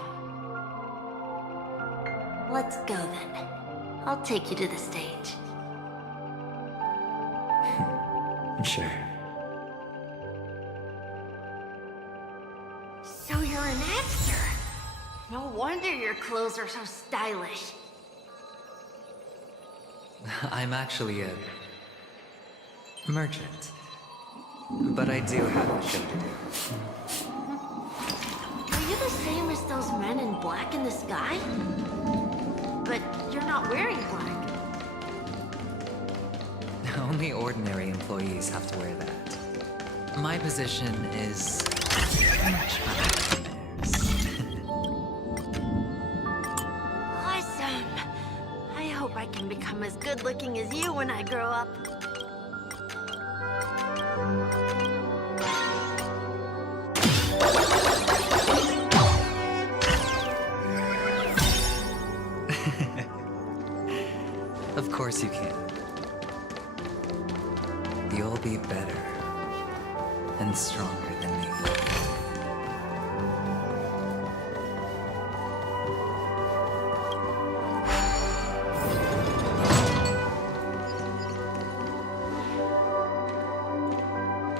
Let's go then. I'll take you to the stage. Sure. So you're an actor? No wonder your clothes are so stylish. I'm actually a merchant. But I do have a show to do. Are you the same as those men in black in the sky? But you're not wearing black. Only ordinary employees have to wear that. My position is much higher than theirs. Awesome. I hope I can become as good looking as you when I grow up. Of course you can. You'll be better and stronger than me.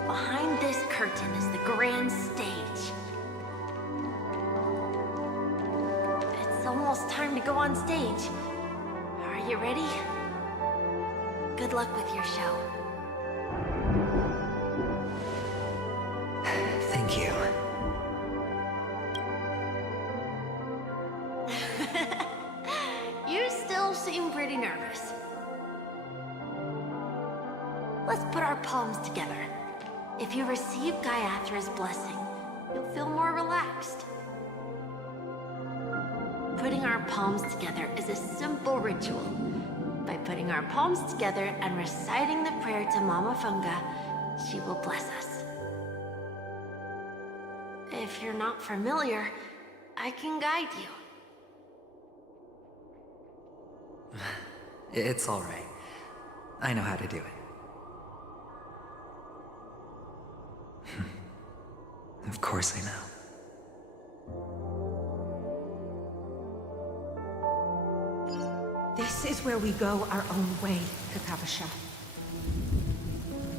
Behind this curtain is the grand stage. It's almost time to go on stage. Are you ready? Good luck with your show. Thank you. You still seem pretty nervous. Let's put our palms together. If you receive Gaiathra's blessing, you'll feel more relaxed. Putting our palms together is a simple ritual. By putting our palms together and reciting the prayer to Mama Funga, she will bless us. If you're not familiar, I can guide you. It's all right. I know how to do it. Of course I know. This is where we go our own way, Kakavasha.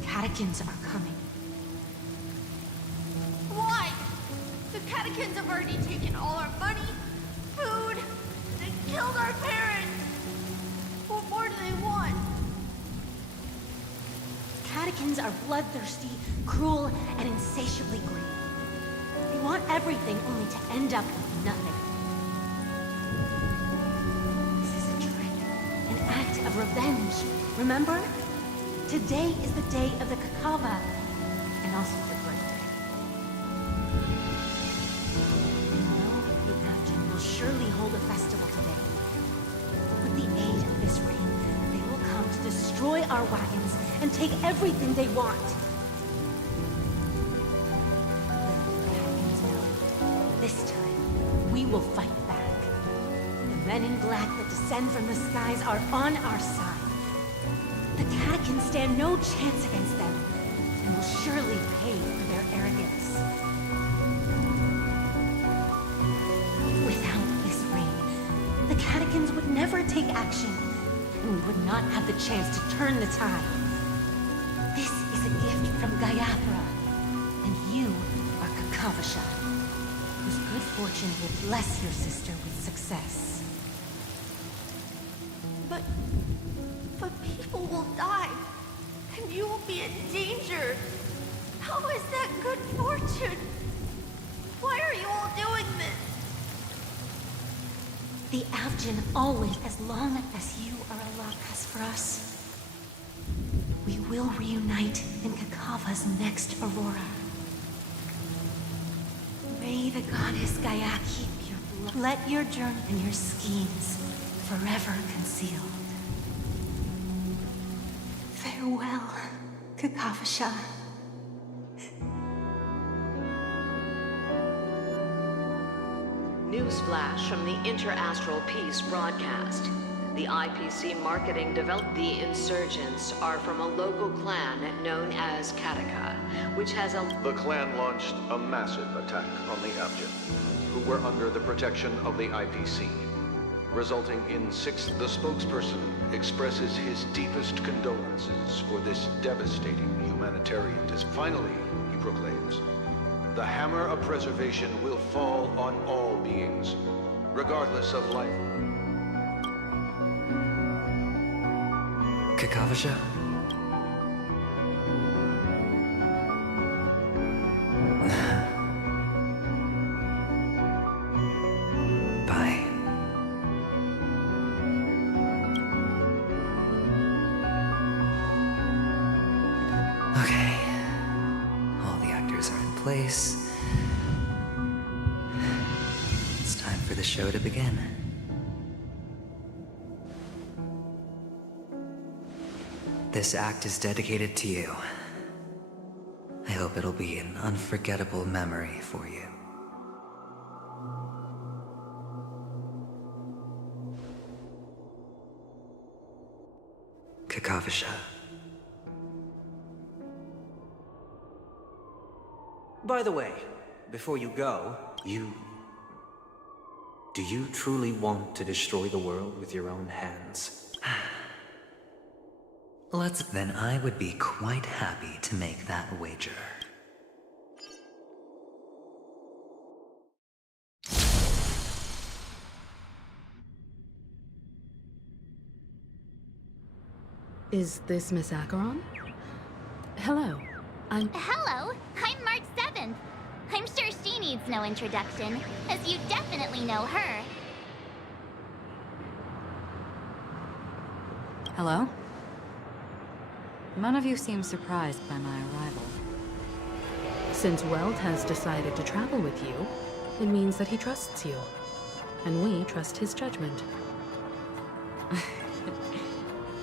The catechins are coming. Why? The catechins have already taken all our money, food, they killed our parents. What more do they want? Catechins are bloodthirsty, cruel, and insatiably greedy. They want everything only to end up with nothing. This is a trick, an act of revenge. Remember? Today is the day of the Kakava, and also your birthday. I know the Abjin will surely hold a festival today. With the aid of this rain, they will come to destroy our wagons and take everything they want. This time, we will fight back. The men in black that descend from the skies are on our side. The catechins stand no chance against them, and will surely pay for their arrogance. Without this rain, the catechins would never take action, and we would not have the chance to turn the tide. This is a gift from Gaiathra, and you are Kakavasha, whose good fortune will bless your sister with success. But people will die, and you will be in danger. How is that good fortune? Why are you all doing this? The Abjin always, as long as you are alive, has for us. We will reunite in Kakava's next aurora. May the goddess Gaia keep your blood. Let your journey and your schemes forever concealed. Farewell, Kakavasha. Newsflash from the Interastral Peace broadcast. The IPC marketing developed the insurgents are from a local clan known as Kataka, which has a... The clan launched a massive attack on the Abjad, who were under the protection of the IPC, resulting in the spokesperson expresses his deepest condolences for this devastating humanitarian Finally, he proclaims, the hammer of preservation will fall on all beings, regardless of life. Kakavasha? Bye. Okay. All the actors are in place. It's time for the show to begin. This act is dedicated to you. I hope it'll be an unforgettable memory for you. Kakavasha. By the way, before you go, do you truly want to destroy the world with your own hands? Then I would be quite happy to make that wager. Is this Miss Acheron? Hello, Hello, I'm Mark 7th. I'm sure she needs no introduction, as you definitely know her. Hello? None of you seem surprised by my arrival. Since Weld has decided to travel with you, it means that he trusts you. And we trust his judgment.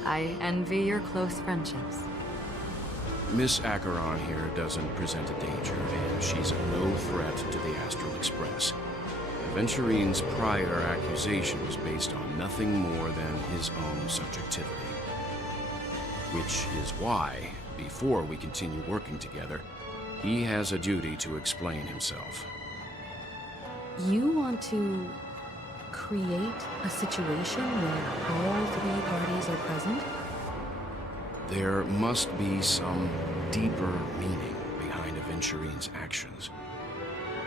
I envy your close friendships. Miss Acheron here doesn't present a danger, and she's no threat to the Astral Express. Aventurine's prior accusation was based on nothing more than his own subjectivity. Which is why, before we continue working together, he has a duty to explain himself. You want to create a situation where all three parties are present? There must be some deeper meaning behind Aventurine's actions.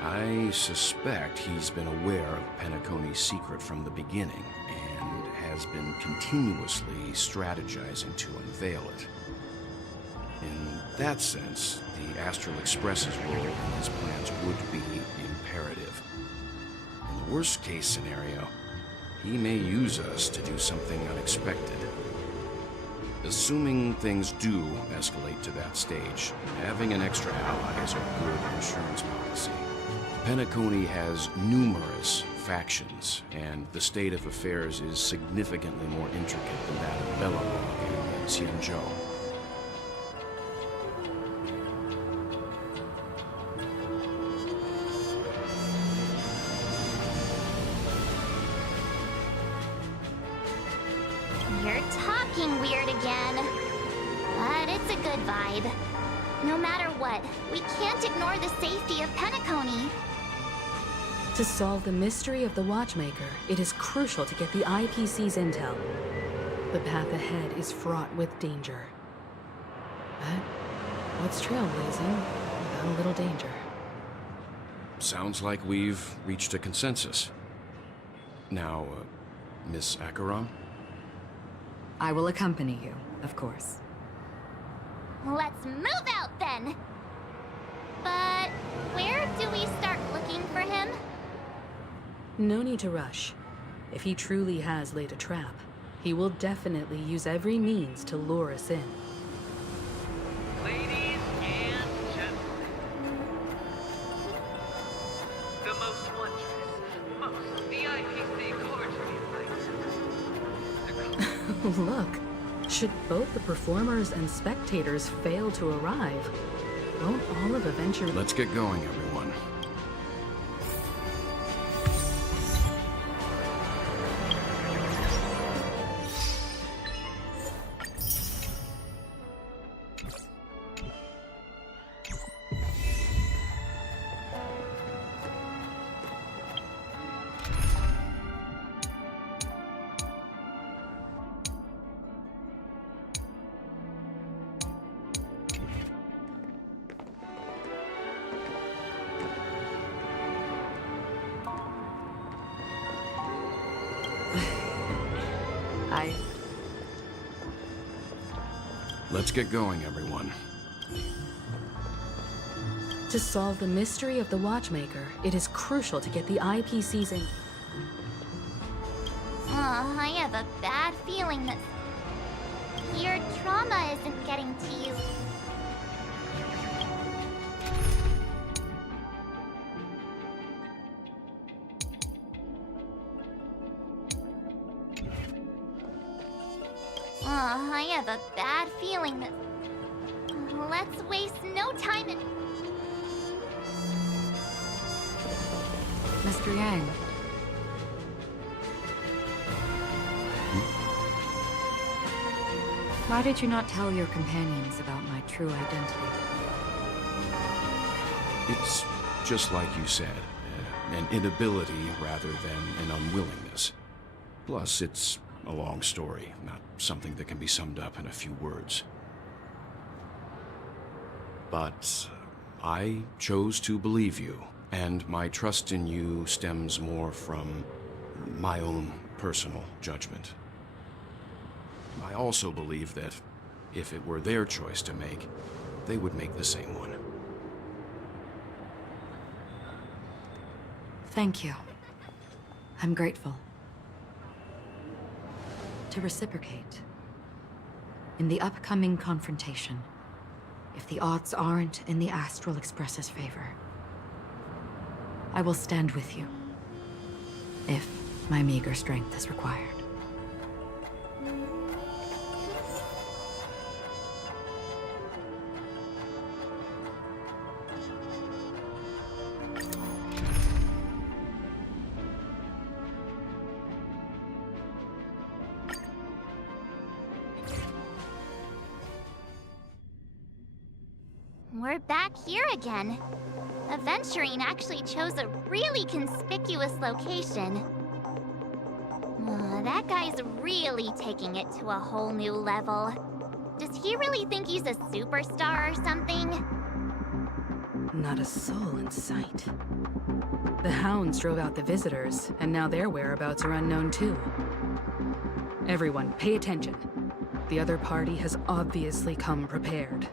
I suspect he's been aware of Penacony's secret from the beginning, and has been continuously strategizing to unveil it. In that sense, the Astral Express's role in his plans would be imperative. In the worst-case scenario, he may use us to do something unexpected. Assuming things do escalate to that stage, having an extra ally is a good insurance policy. Penacony has numerous factions, and the state of affairs is significantly more intricate than that of Belobog and Xianzhou. You're talking weird again. But it's a good vibe. No matter what, we can't ignore the safety of Penacony. To solve the mystery of the Watchmaker, it is crucial to get the IPC's intel. The path ahead is fraught with danger. But what's trailblazing without a little danger? Sounds like we've reached a consensus. Now, Miss Acheron? I will accompany you, of course. Let's move out then! But where do we start looking for him? No need to rush. If he truly has laid a trap, he will definitely use every means to lure us in. Ladies and gentlemen, the most wondrous, most VIPC cordially invites. Look, should both the performers and spectators fail to arrive, won't all of Adventure... Let's get going, everyone. Let's get going, everyone. To solve the mystery of the Watchmaker, it is crucial to get the IPCs in. I have a bad feeling that your trauma isn't getting to you. I have a bad feeling that... Let's waste no time in... Mr. Yang. Why did you not tell your companions about my true identity? It's just like you said, an inability rather than an unwillingness. Plus, it's a long story, not something that can be summed up in a few words. But I chose to believe you, and my trust in you stems more from my own personal judgment. I also believe that if it were their choice to make, they would make the same one. Thank you. I'm grateful. To reciprocate, in the upcoming confrontation, if the odds aren't in the Astral Express's favor, I will stand with you, if my meager strength is required. We're back here again. Aventurine actually chose a really conspicuous location. That guy's really taking it to a whole new level. Does he really think he's a superstar or something? Not a soul in sight. The hounds drove out the visitors, and now their whereabouts are unknown too. Everyone, pay attention. The other party has obviously come prepared.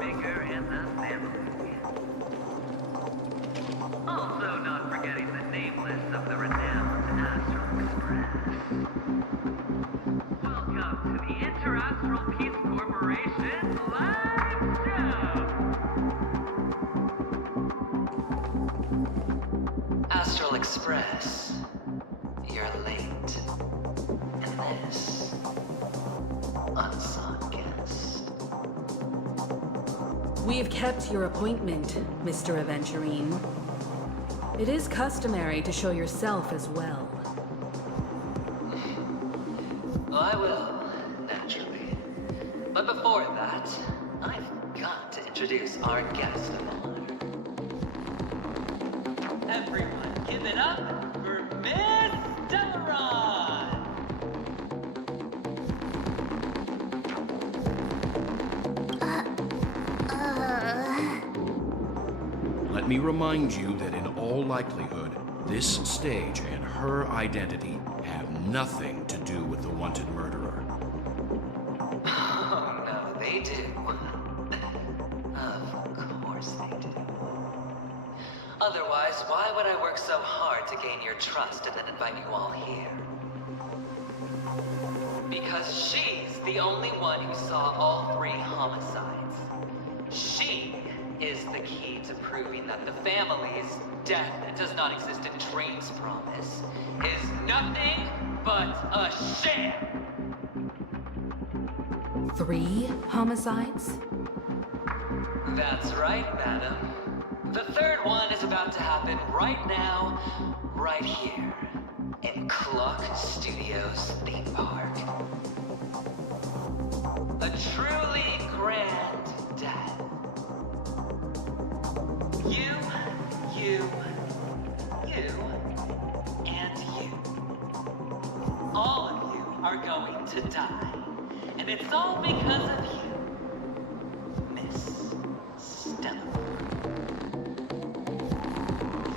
watchmaker in the family. Also not forgetting the nameless of the renowned Astral Express. Welcome to the Interastral Peace Corporation live show! Astral Express, you're late. And this, unsung guest. We have kept your appointment, Mr. Aventurine. It is customary to show yourself as well. I will, naturally. But before that, I've got to introduce our guest of honor. Everyone, give it up for Miss Delaron! Let me remind you that in all likelihood, this stage and her identity have nothing to do with the wanted murderer. Oh, no, they do. Of course they do. Otherwise, why would I work so hard to gain your trust and then invite you all here? Because she's the only one who saw all 3 homicides. She is the key to proving that the family's death does not exist in Train's promise is nothing but a sham! 3 homicides? That's right, madam. The 3rd one is about to happen right now, right here, in Clock Studios theme park. A truly grand death. You, and you. All of you are going to die. And it's all because of you, Miss Stella.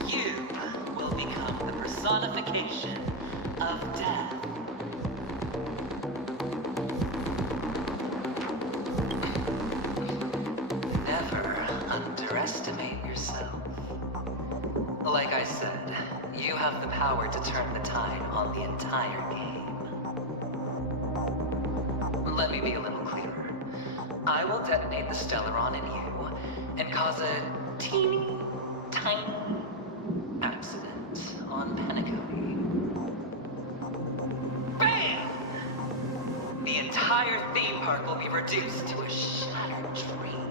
You will become the personification of death. Never underestimate yourself. Like I said, you have the power to turn the tide on the entire game. Let me be a little clearer. I will detonate the Stellaron in you and cause a teeny, tiny accident on Penacony. Bam! The entire theme park will be reduced to a shattered dream.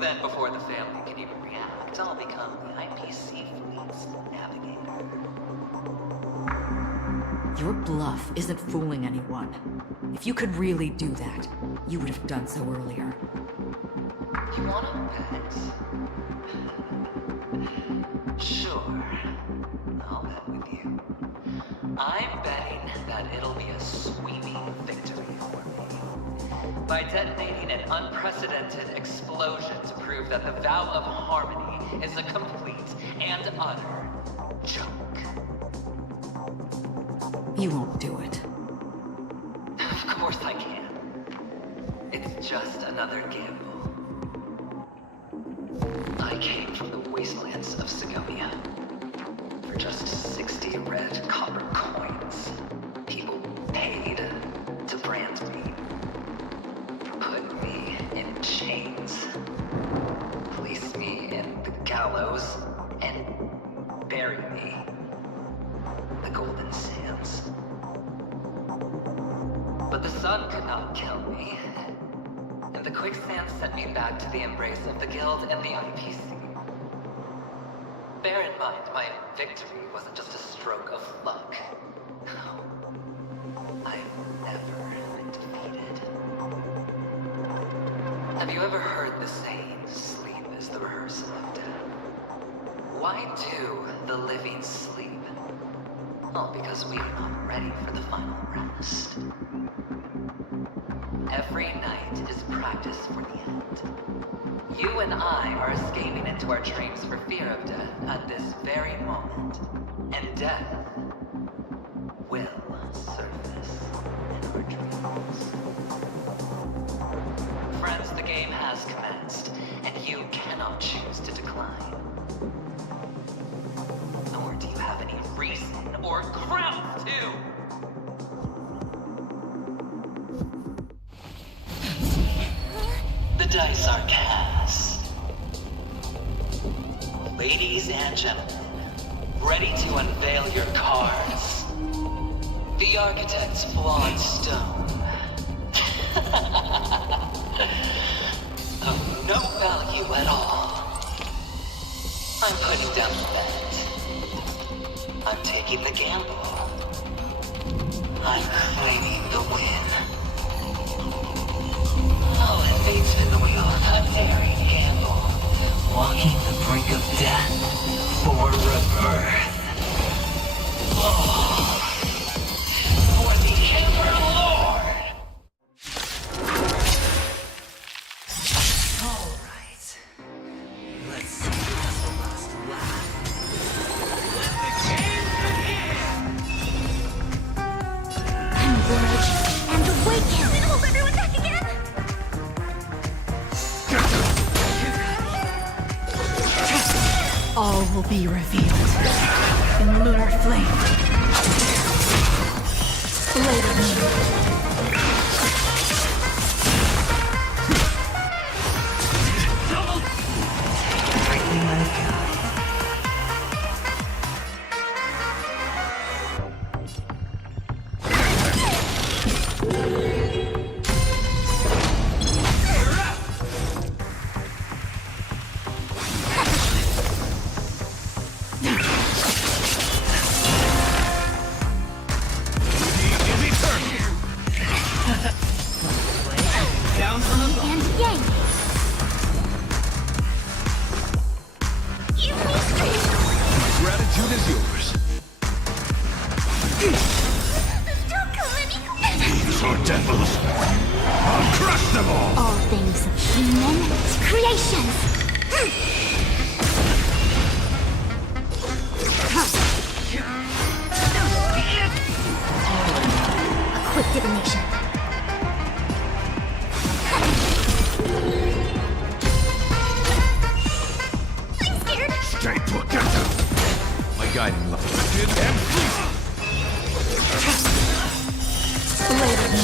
Then, before the family can even react, I'll become the IPC fleet's navigator. Your bluff isn't fooling anyone. If you could really do that, you would have done so earlier. You wanna bet? Sure. I'll bet with you. I'm betting that it'll be a sweeping victory for me. By detonating an unprecedented explosion to prove that the vow of harmony is a complete and utter joke. You won't do it. Of course I can. It's just another gamble. I came from the wastelands of Sigonia. For just 60 red copper coins, people paid to brand me. Put me in chains. Place me in the gallows and bury me in the golden sands. But the sun could not kill me, and the quicksand sent me back to the embrace of the Guild and the IPC. Bear in mind, my victory wasn't just a stroke of luck. No, I've never been defeated. Have you ever heard the saying, sleep is the rehearsal of death? Why do the living sleep? Well, because we are not ready for the final rest. Every night is practice for the end. You and I are escaping into our dreams for fear of death at this very moment. And death will surface in our dreams. Friends, the game has cannot choose to decline. Nor do you have any reason or grounds to. The dice are cast. Ladies and gentlemen, ready to unveil your cards. The Architect's flawed stone. Of no value at all. I'm putting down the bet. I'm taking the gamble. I'm claiming the win. I'll invade spin the wheel of a daring gamble. Walking the brink of death for rebirth. Oh. For the Emperor Lord! Alright. Let's see who has the last laugh. Let the game begin! Converge and awaken! Can we hold everyone back again? All will be revealed in lunar flame. Blade of me. Brightly like Down from above. And yang. Give me strength. Gratitude is yours. Thieves or devils, I'll crush them all! All things of human creations. A quick divination. I'm scared. Stay put, get them! My guiding light. And freezing! Blade of me.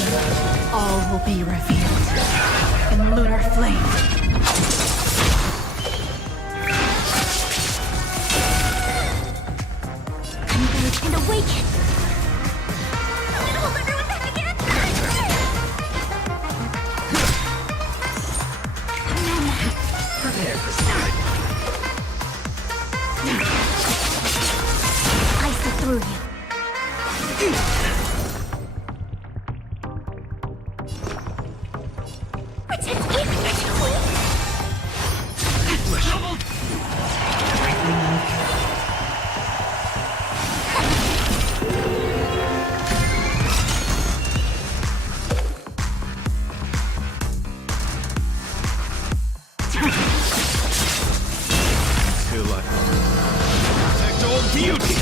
All will be revealed in lunar flame. Converge and awaken. I'm gonna hold everyone back again. Prepare for starting. I see through you. Protect me! Till I protect all beauty!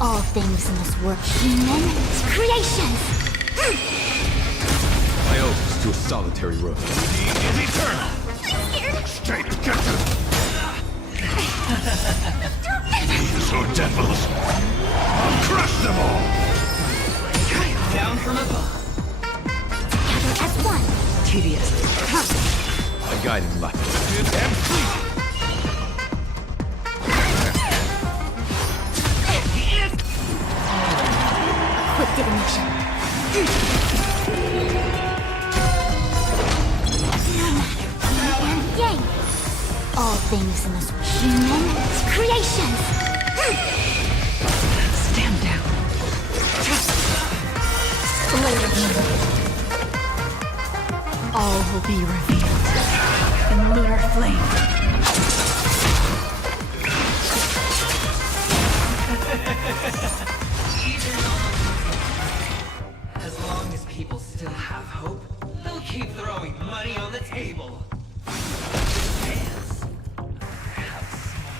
All things in this world, human creations. My oath is to a solitary road. Deed is eternal! I'm scared. Stay together! Thieves or devils, I'll crush them all! Down from above. Together as one. Tedious. My guiding light. And freezing! Quick divination. No matter, yin and yang. All things in this human creations. Stand down. Blade of me. All will be revealed in lunar flame. As long as people still have hope, they'll keep throwing money on the table. Hands. How small.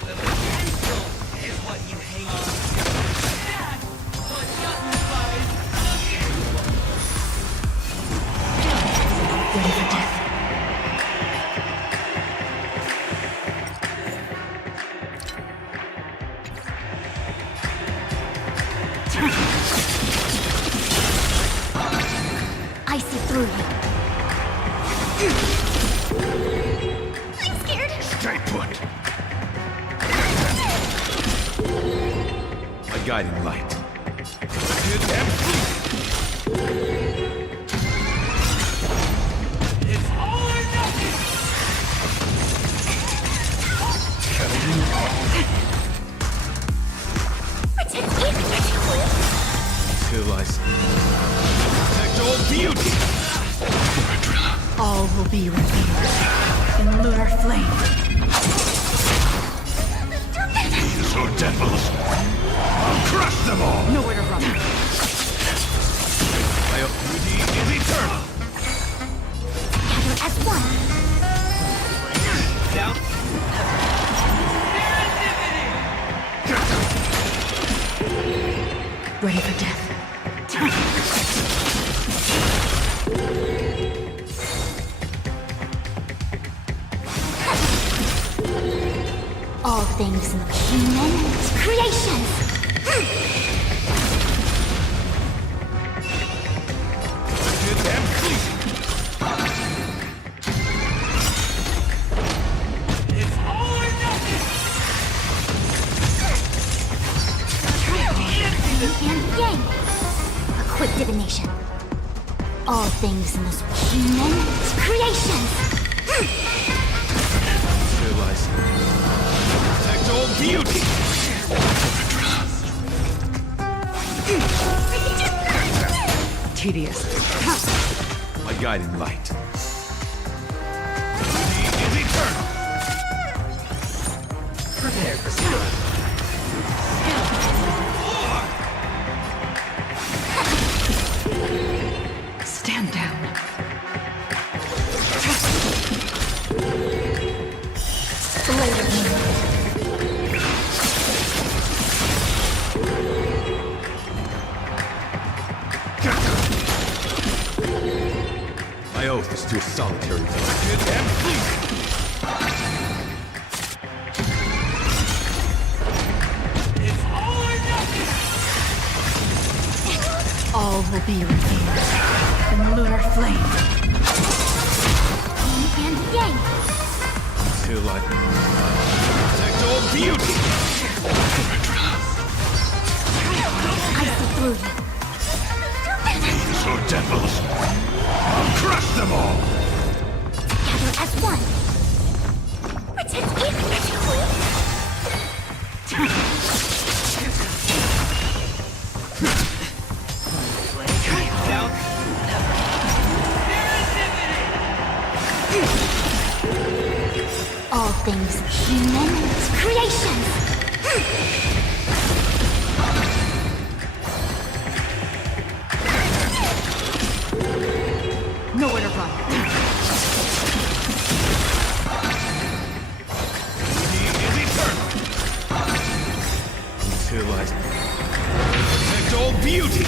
The potential is what you hang on to. That's what justifies the game. Ready for death. see through you. I'm scared. Stay put. A guiding light. It's all or nothing! Till I protect all beauty. All will be revealed in lunar flame. So devils. I'll crush them all. Nowhere to run. My beauty is eternal. Gather as one. Down. Ready for death. All things human creations. It's all or nothing! And yang. A quick divination. All things most human creations. Till I protect all beauty. Tedious. My guiding light. Beauty is eternal. Prepare for struggle. Stand down. Blade of moonlight. My oath is to a solitary voyage. It's all or nothing! All will be revealed in lunar flame. And yang. Till I protect all beauty. I see through you. So devils. I'll crush them all. Gather as one. Protect it. All things human creations. Nowhere to run. Till I protect all beauty.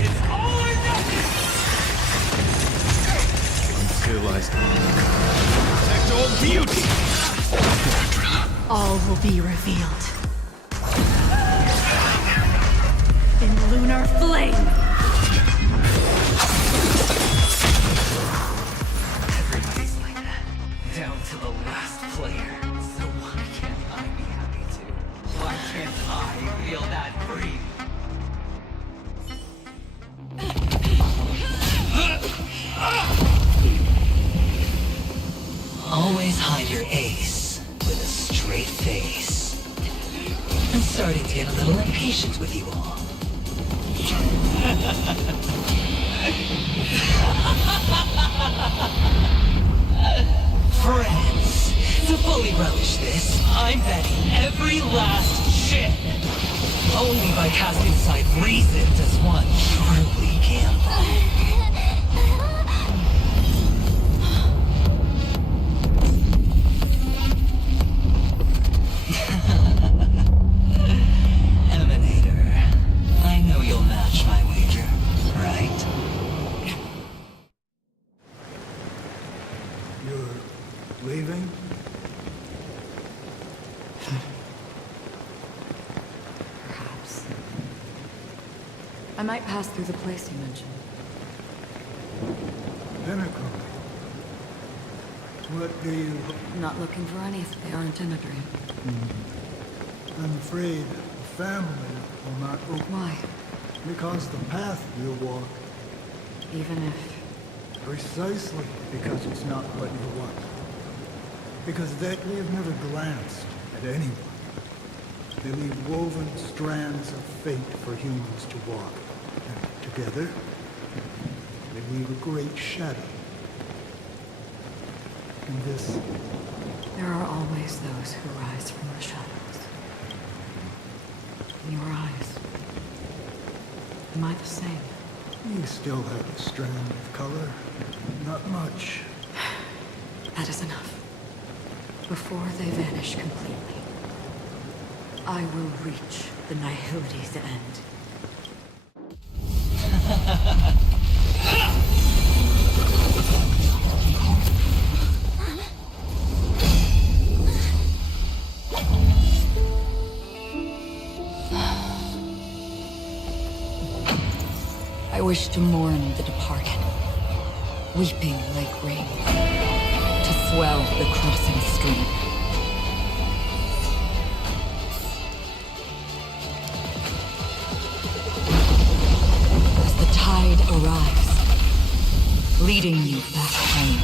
It's all or nothing! Until I protect all beauty. All will be revealed in lunar flame. Everybody's like that, down to the last player. So why can't I be happy too? Why can't I feel that free? Always hide your ace with a straight face. I'm starting to get a little impatient with you all. Friends, to fully relish this, I'm betting every last chip. Only by casting aside reason does one truly gamble. Emanator, I know you'll match my wager, right? You're leaving? Perhaps. I might pass through the place you mentioned. Penacony. What do you... Not looking for anything. They aren't in a dream. I'm afraid the family will not open. Why? Because the path we'll walk. Even if... Precisely because it's not what you want. Because that we have never glanced at anyone. They leave woven strands of fate for humans to walk. And together, they leave a great shadow. And this... There are always those who rise from the shadows. In your eyes. Am I the same? You still have a strand of color. Not much. That is enough. Before they vanish completely, I will reach the Nihility's end. I wish to mourn the departed, weeping like rain, to swell the crossing stream. As the tide arrives, leading you back home.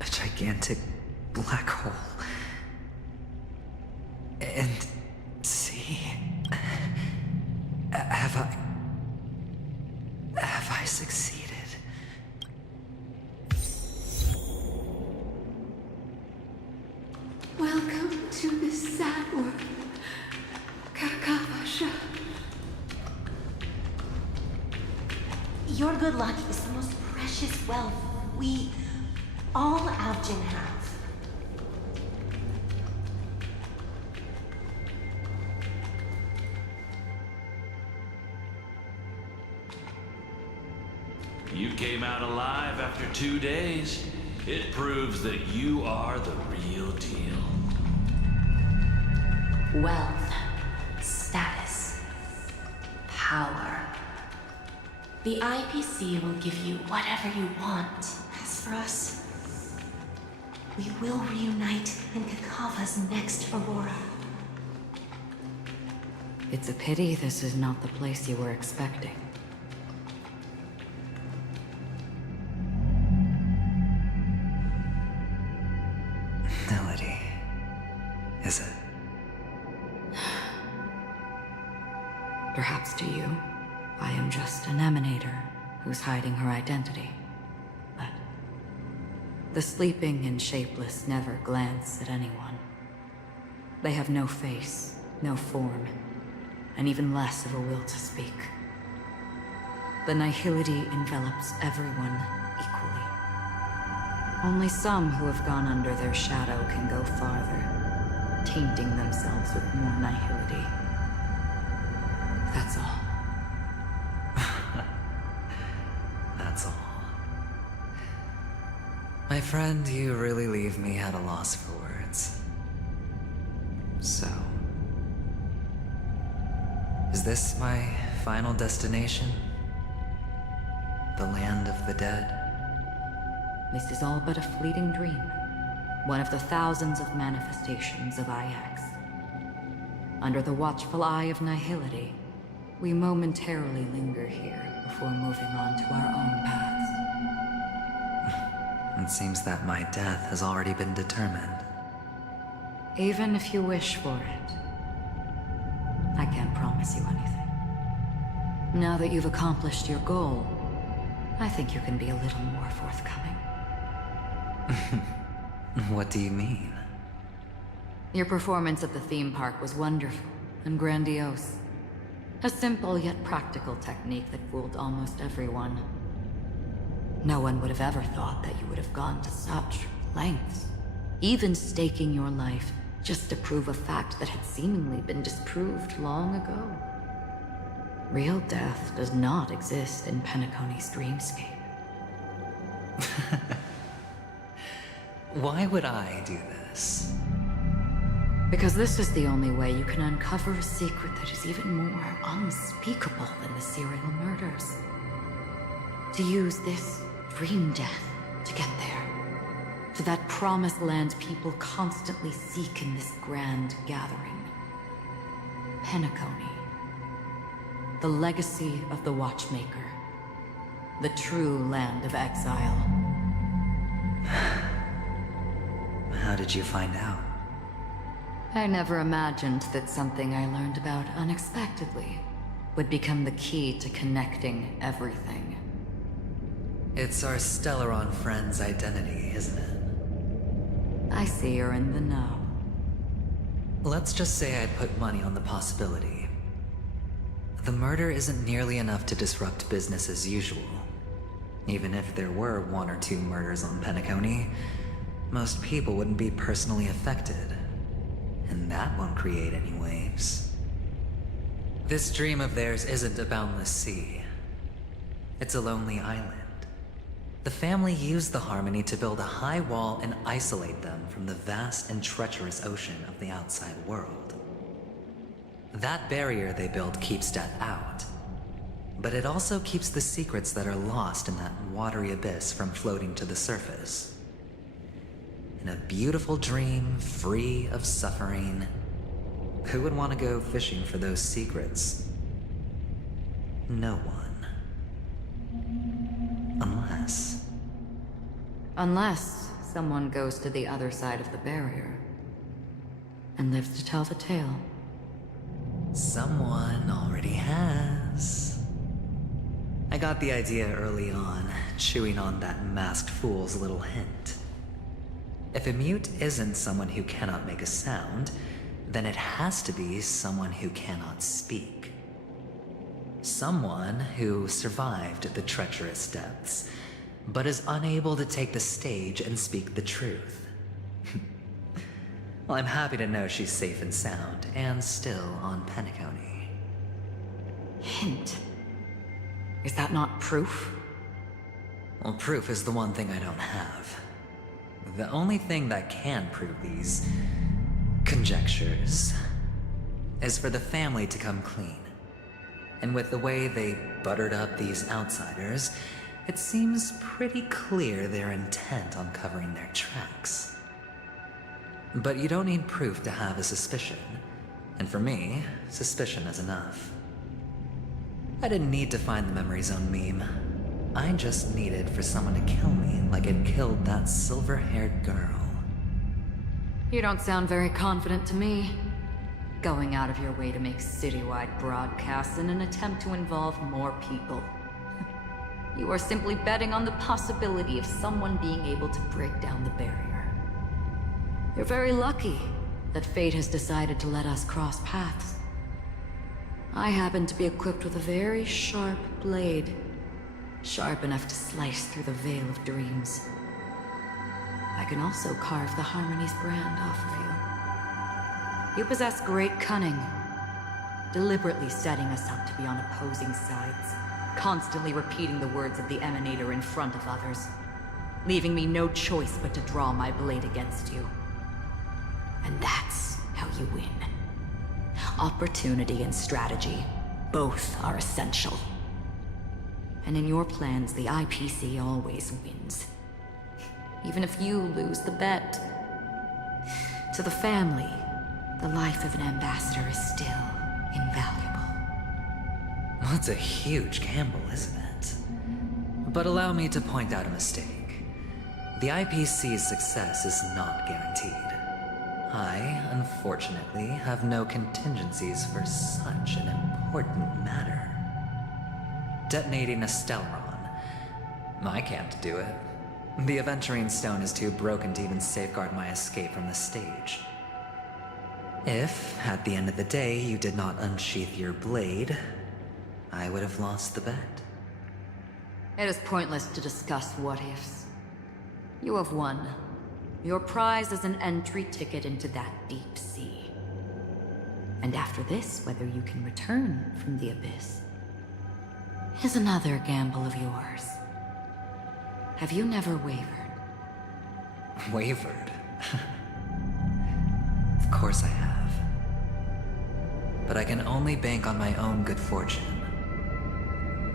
A gigantic black hole. And see, have I succeeded? Welcome to this sad world, Kakavasha. Your good luck is the most precious wealth we, all Avgin, have. You came out alive after 2 days. It proves that you are the real deal. Wealth, status, power. The IPC will give you whatever you want. As for us, we will reunite in Kakava's next Aurora. It's a pity this is not the place you were expecting. Melody, is it? Perhaps to you, I am just an emanator who's hiding her identity. But the sleeping and shapeless never glance at anyone. They have no face, no form, and even less of a will to speak. The nihility envelops everyone equally. Only some who have gone under their shadow can go farther, tainting themselves with more nihility. That's all. That's all. My friend, you really leave me at a loss for words. So... is this my final destination? The land of the dead? This is all but a fleeting dream. One of the thousands of manifestations of IX. Under the watchful eye of nihility, we momentarily linger here before moving on to our own paths. It seems that my death has already been determined. Even if you wish for it. I can't promise you anything. Now that you've accomplished your goal, I think you can be a little more forthcoming. What do you mean? Your performance at the theme park was wonderful and grandiose. A simple yet practical technique that fooled almost everyone. No one would have ever thought that you would have gone to such lengths, even staking your life just to prove a fact that had seemingly been disproved long ago. Real death does not exist in Penacony's dreamscape. Why would I do this? Because this is the only way you can uncover a secret that is even more unspeakable than the serial murders. To use this dream death to get there. To that promised land people constantly seek in this grand gathering. Penacony. The legacy of the Watchmaker. The true land of exile. How did you find out? I never imagined that something I learned about unexpectedly would become the key to connecting everything. It's our Stellaron friend's identity, isn't it? I see you're in the know. Let's just say I'd put money on the possibility. The murder isn't nearly enough to disrupt business as usual. Even if there were 1 or 2 murders on Penacony, most people wouldn't be personally affected. And that won't create any waves. This dream of theirs isn't a boundless sea. It's a lonely island. The family used the Harmony to build a high wall and isolate them from the vast and treacherous ocean of the outside world. That barrier they built keeps death out. But it also keeps the secrets that are lost in that watery abyss from floating to the surface. In a beautiful dream, free of suffering, who would want to go fishing for those secrets? No one. Unless someone goes to the other side of the barrier and lives to tell the tale. Someone already has. I got the idea early on, chewing on that masked fool's little hint. If a mute isn't someone who cannot make a sound, then it has to be someone who cannot speak. Someone who survived the treacherous depths, but is unable to take the stage and speak the truth. Well, I'm happy to know she's safe and sound, and still on Penacony. Hint? Is that not proof? Well, proof is the one thing I don't have. The only thing that can prove these conjectures is for the family to come clean. And with the way they buttered up these outsiders, it seems pretty clear they're intent on covering their tracks. But you don't need proof to have a suspicion. And for me, suspicion is enough. I didn't need to find the memory zone meme. I just needed for someone to kill me like it killed that silver-haired girl. You don't sound very confident to me. Going out of your way to make citywide broadcasts in an attempt to involve more people. You are simply betting on the possibility of someone being able to break down the barrier. You're very lucky that fate has decided to let us cross paths. I happen to be equipped with a very sharp blade. Sharp enough to slice through the veil of dreams. I can also carve the Harmony's brand off of you. You possess great cunning, deliberately setting us up to be on opposing sides, constantly repeating the words of the Emanator in front of others, leaving me no choice but to draw my blade against you. And that's how you win. Opportunity and strategy, both are essential. And in your plans, the IPC always wins. Even if you lose the bet. To the family, the life of an ambassador is still invaluable. Well, it's a huge gamble, isn't it? But allow me to point out a mistake. The IPC's success is not guaranteed. I, unfortunately, have no contingencies for such an important matter. Detonating a Stellaron. I can't do it. The Aventurine Stone is too broken to even safeguard my escape from the stage. If, at the end of the day, you did not unsheath your blade, I would have lost the bet. It is pointless to discuss what-ifs. You have won. Your prize is an entry ticket into that deep sea. And after this, whether you can return from the abyss is another gamble of yours. Have you never wavered? Wavered? Of course I have. But I can only bank on my own good fortune.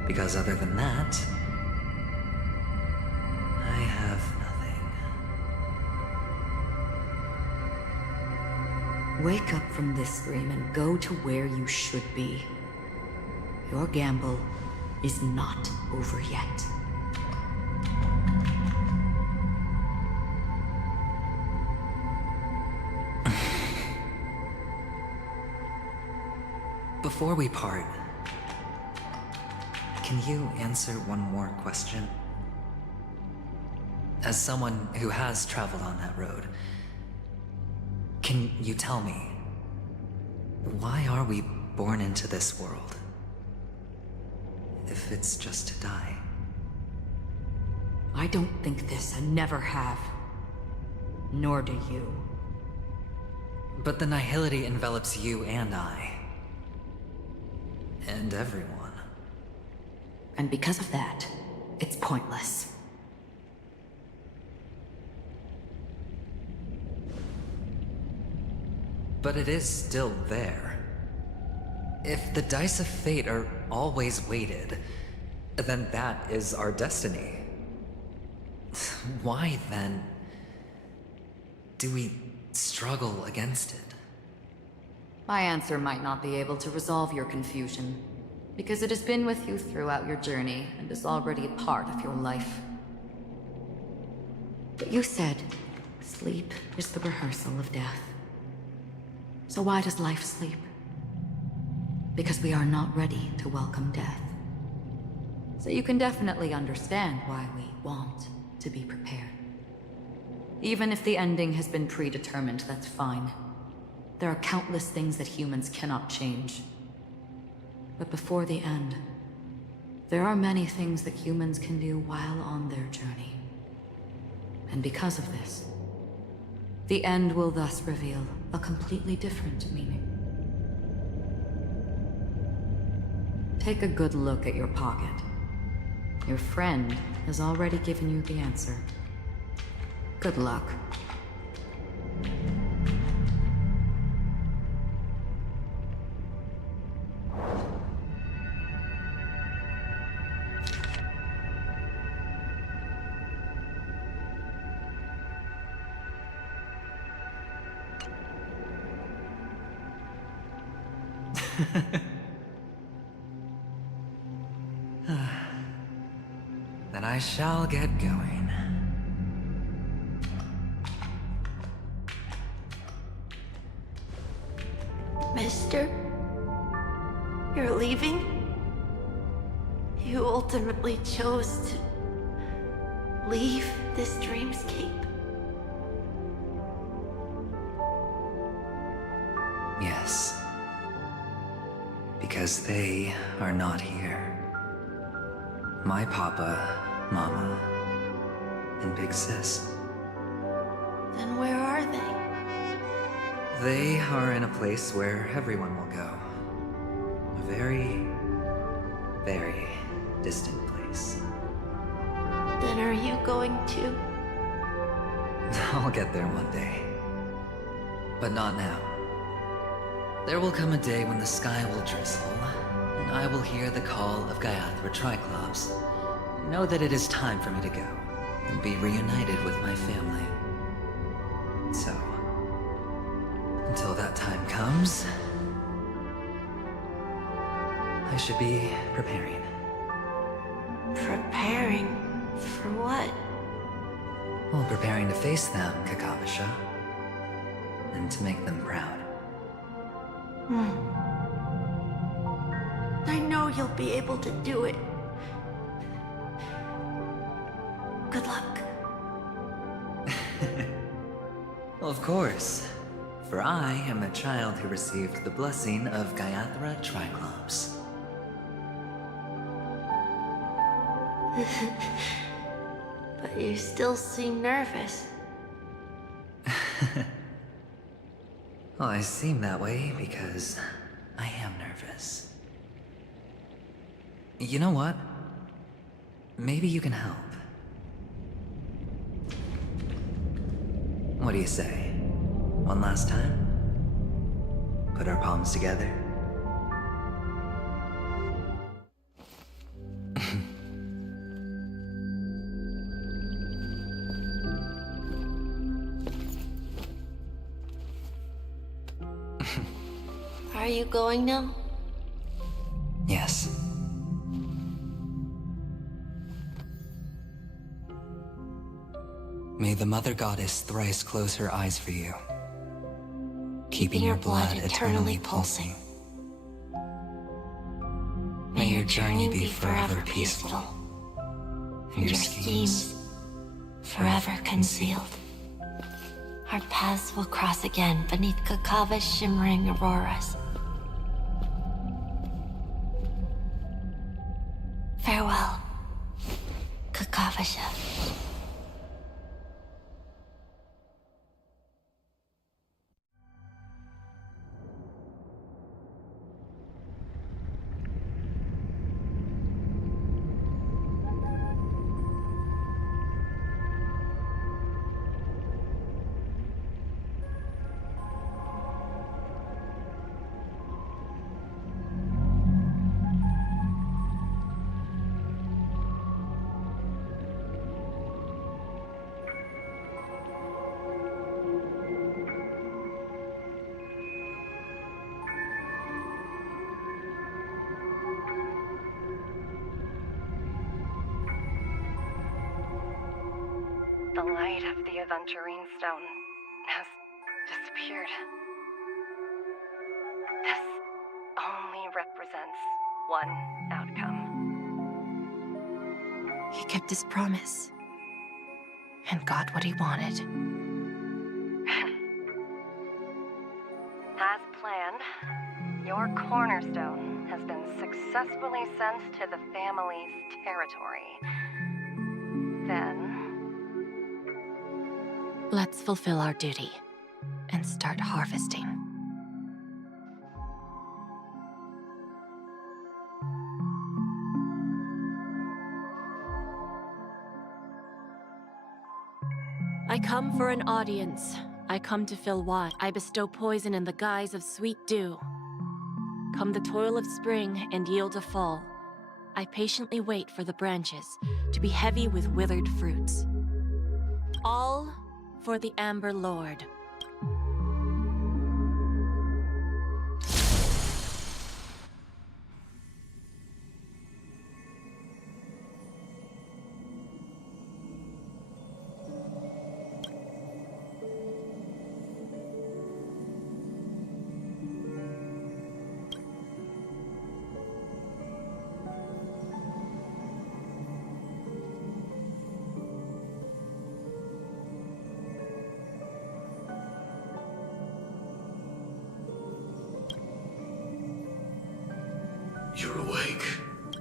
Because other than that, I have nothing. Wake up from this dream and go to where you should be. Your gamble is not over yet. Before we part, can you answer one more question? As someone who has traveled on that road, can you tell me, why are we born into this world? If it's just to die. I don't think this and never have. Nor do you. But the nihility envelops you and I. And everyone. And because of that, it's pointless. But it is still there. If the dice of fate are always weighted, then that is our destiny. Why, then, do we struggle against it? My answer might not be able to resolve your confusion, because it has been with you throughout your journey and is already a part of your life. But you said, sleep is the rehearsal of death. So why does life sleep? Because we are not ready to welcome death. So you can definitely understand why we want to be prepared. Even if the ending has been predetermined, that's fine. There are countless things that humans cannot change. But before the end, there are many things that humans can do while on their journey. And because of this, the end will thus reveal a completely different meaning. Take a good look at your pocket. Your friend has already given you the answer. Good luck. Then I shall get going. Mister? You're leaving? You ultimately chose to leave this dreamscape? Yes. Because they are not here. My papa, mama, and big sis. Then where are they? They are in a place where everyone will go. A very, very distant place. Then are you going to? I'll get there one day. But not now. There will come a day when the sky will drizzle, and I will hear the call of Gaiathra Triclops. Know that it is time for me to go, and be reunited with my family. So, until that time comes, I should be preparing. Preparing? For what? Well, preparing to face them, Kakavasha. and to make them proud. I know you'll be able to do it. Good luck. Of course, for I am the child who received the blessing of Gaiathra Triclops. But you still seem nervous. Well, I seem that way because I am nervous. You know what? Maybe you can help. What do you say? One last time? Put our palms together? Are you going now? Yes. May the Mother Goddess thrice close her eyes for you, keeping your blood eternally pulsing. May your journey be forever peaceful, and your schemes forever concealed. Our paths will cross again beneath Kakava's shimmering auroras. Farewell, Kakavasha. The light of the Aventurine Stone has disappeared. This only represents one outcome. He kept his promise and got what he wanted. As planned, your cornerstone has been successfully sent to the family's territory. Then, Let's fulfill our duty and start harvesting. I come for an audience. I come to fill watch. I bestow poison in the guise of sweet dew. Come the toil of spring and yield a fall. I patiently wait for the branches to be heavy with withered fruits. All for the Amber Lord. You're awake.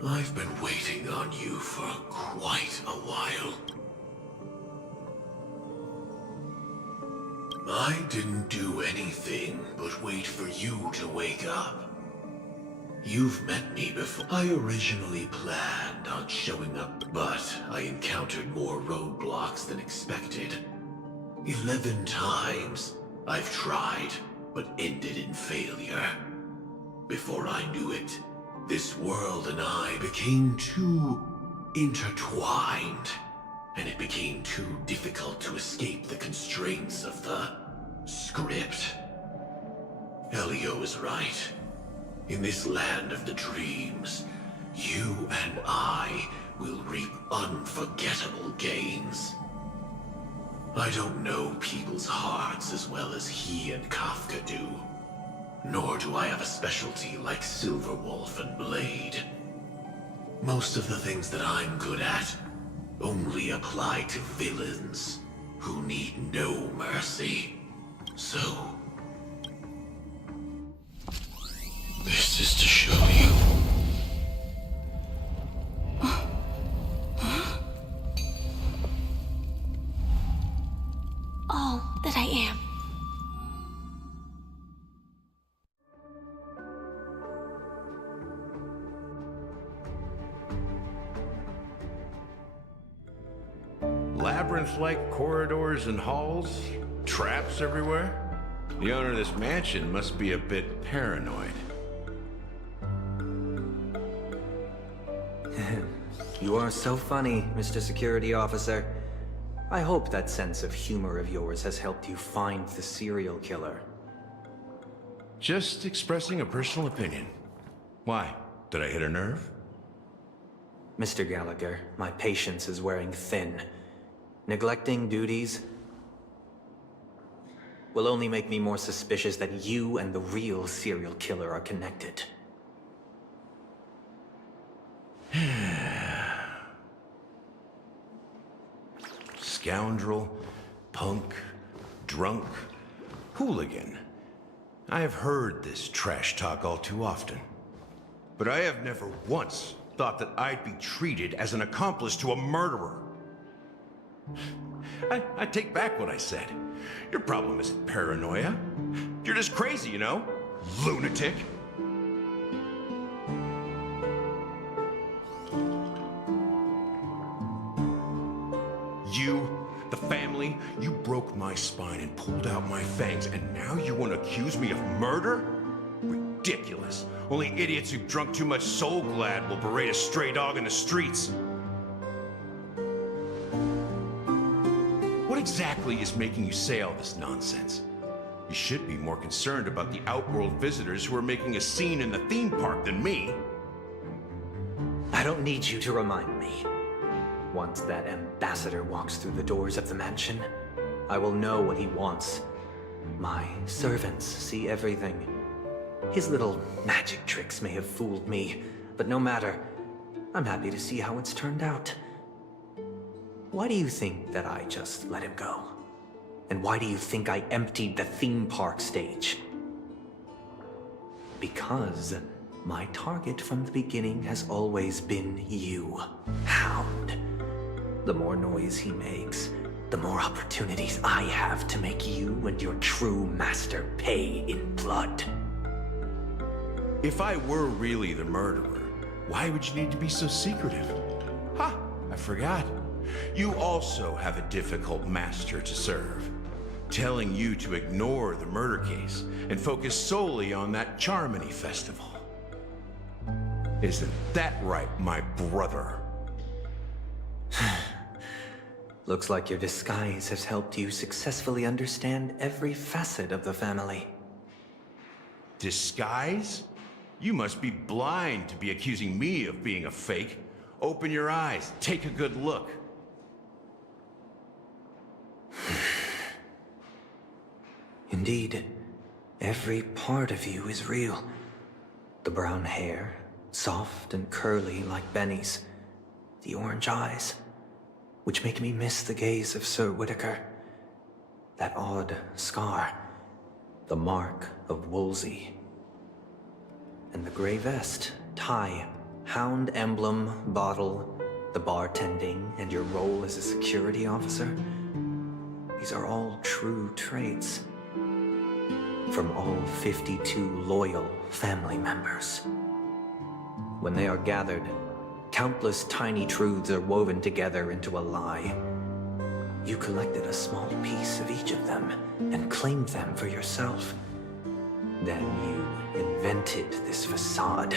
I've been waiting on you for quite a while. I didn't do anything but wait for you to wake up. You've met me before. I originally planned on showing up, but I encountered more roadblocks than expected. 11 times I've tried, but ended in failure. Before I knew it, this world and I became too intertwined, and it became too difficult to escape the constraints of the script. Elio is right. In this land of the dreams, you and I will reap unforgettable gains. I don't know people's hearts as well as he and Kafka do. Nor do I have a specialty like Silverwolf and Blade. Most of the things that I'm good at only apply to villains who need no mercy. So, this is to show you. All that I am. Labyrinth-like corridors and halls? Traps everywhere? The owner of this mansion must be a bit paranoid. You are so funny, Mr. Security Officer. I hope that sense of humor of yours has helped you find the serial killer. Just expressing a personal opinion. Why? Did I hit a nerve? Mr. Gallagher, my patience is wearing thin. Neglecting duties will only make me more suspicious that you and the real serial killer are connected. Scoundrel, punk, drunk, hooligan. I have heard this trash talk all too often. But I have never once thought that I'd be treated as an accomplice to a murderer. I take back what I said. Your problem isn't paranoia. You're just crazy, you know? Lunatic. You, the family, you broke my spine and pulled out my fangs, and now you want to accuse me of murder? Ridiculous. Only idiots who've drunk too much Soul Glad will berate a stray dog in the streets. What exactly is making you say all this nonsense? You should be more concerned about the Outworld visitors who are making a scene in the theme park than me. I don't need you to remind me. Once that ambassador walks through the doors of the mansion, I will know what he wants. My servants see everything. His little magic tricks may have fooled me, but no matter. I'm happy to see how it's turned out. Why do you think that I just let him go? And why do you think I emptied the theme park stage? Because my target from the beginning has always been you, Hound. The more noise he makes, the more opportunities I have to make you and your true master pay in blood. If I were really the murderer, why would you need to be so secretive? Ha! I forgot. You also have a difficult master to serve, telling you to ignore the murder case and focus solely on that Charmony festival. Isn't that right, my brother? Looks like your disguise has helped you successfully understand every facet of the family. Disguise? You must be blind to be accusing me of being a fake. Open your eyes, take a good look. Indeed, every part of you is real. The brown hair, soft and curly like Benny's. The orange eyes, which make me miss the gaze of Sir Whitaker. That odd scar, the mark of Wolsey. And the gray vest, tie, hound emblem, bottle, the bartending, and your role as a security officer. These are all true traits. From all 52 loyal family members. When they are gathered, countless tiny truths are woven together into a lie. You collected a small piece of each of them and claimed them for yourself. Then you invented this facade,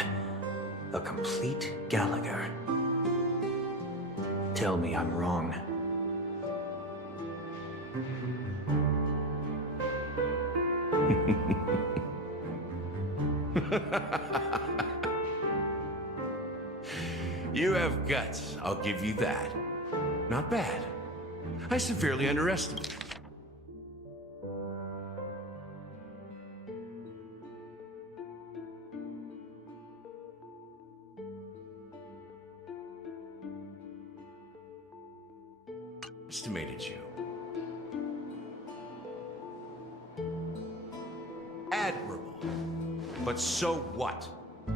a complete Gallagher. Tell me I'm wrong. You have guts, I'll give you that. Not bad. I severely underestimated. Estimated you. Admirable. But so what?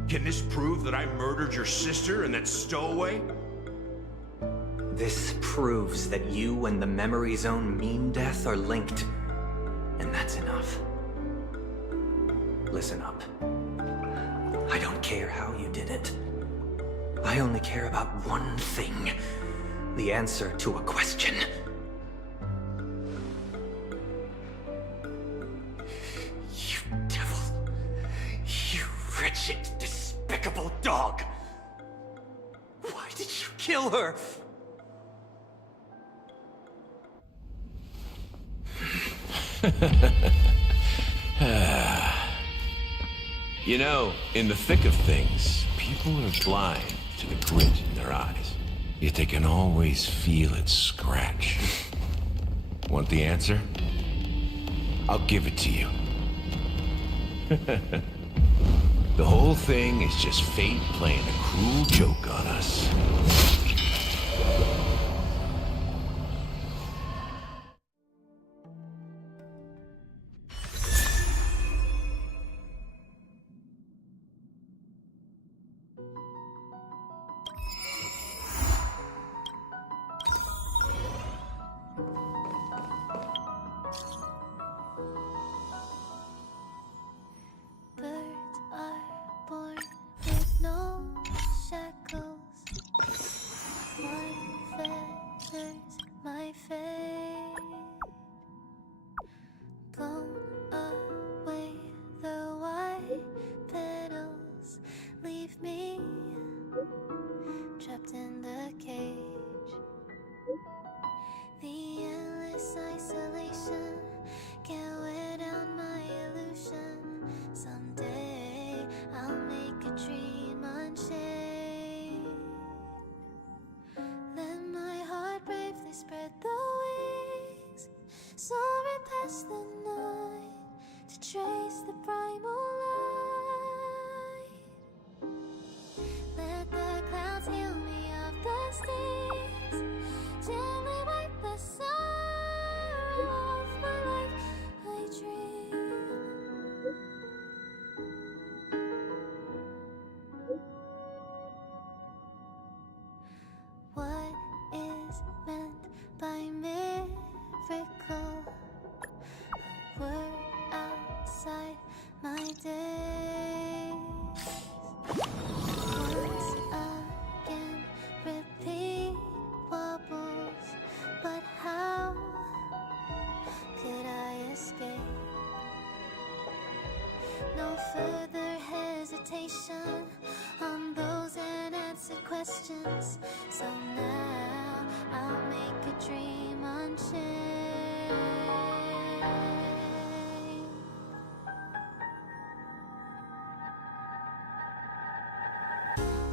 Can this prove that I murdered your sister and that stowaway? This proves that you and the Memory Zone mean death are linked. And that's enough. Listen up. I don't care how you did it. I only care about one thing. The answer to a question. You devil. You wretched, despicable dog. Why did you kill her? You know, in the thick of things, people are blind to the grit in their eyes. Yet they can always feel it scratch. Want the answer? I'll give it to you. The whole thing is just fate playing a cruel joke on us. Birds are born with no shackles. One feather's my fate. Blown away, the white petals leave me trapped in the cage. The endless isolation can't wear down my illusion. Someday I'll make a dream unchained. Let my heart bravely spread the wings, soaring past the night to trace the primal light. Let the clouds heal me of the stings, gently wipe the sorrow off my life. I dream. What is meant by miracle? A word outside my days. Once again, repeat wobbles, but how could I escape? No further hesitation on those unanswered questions. So now I'll make a dream unchained.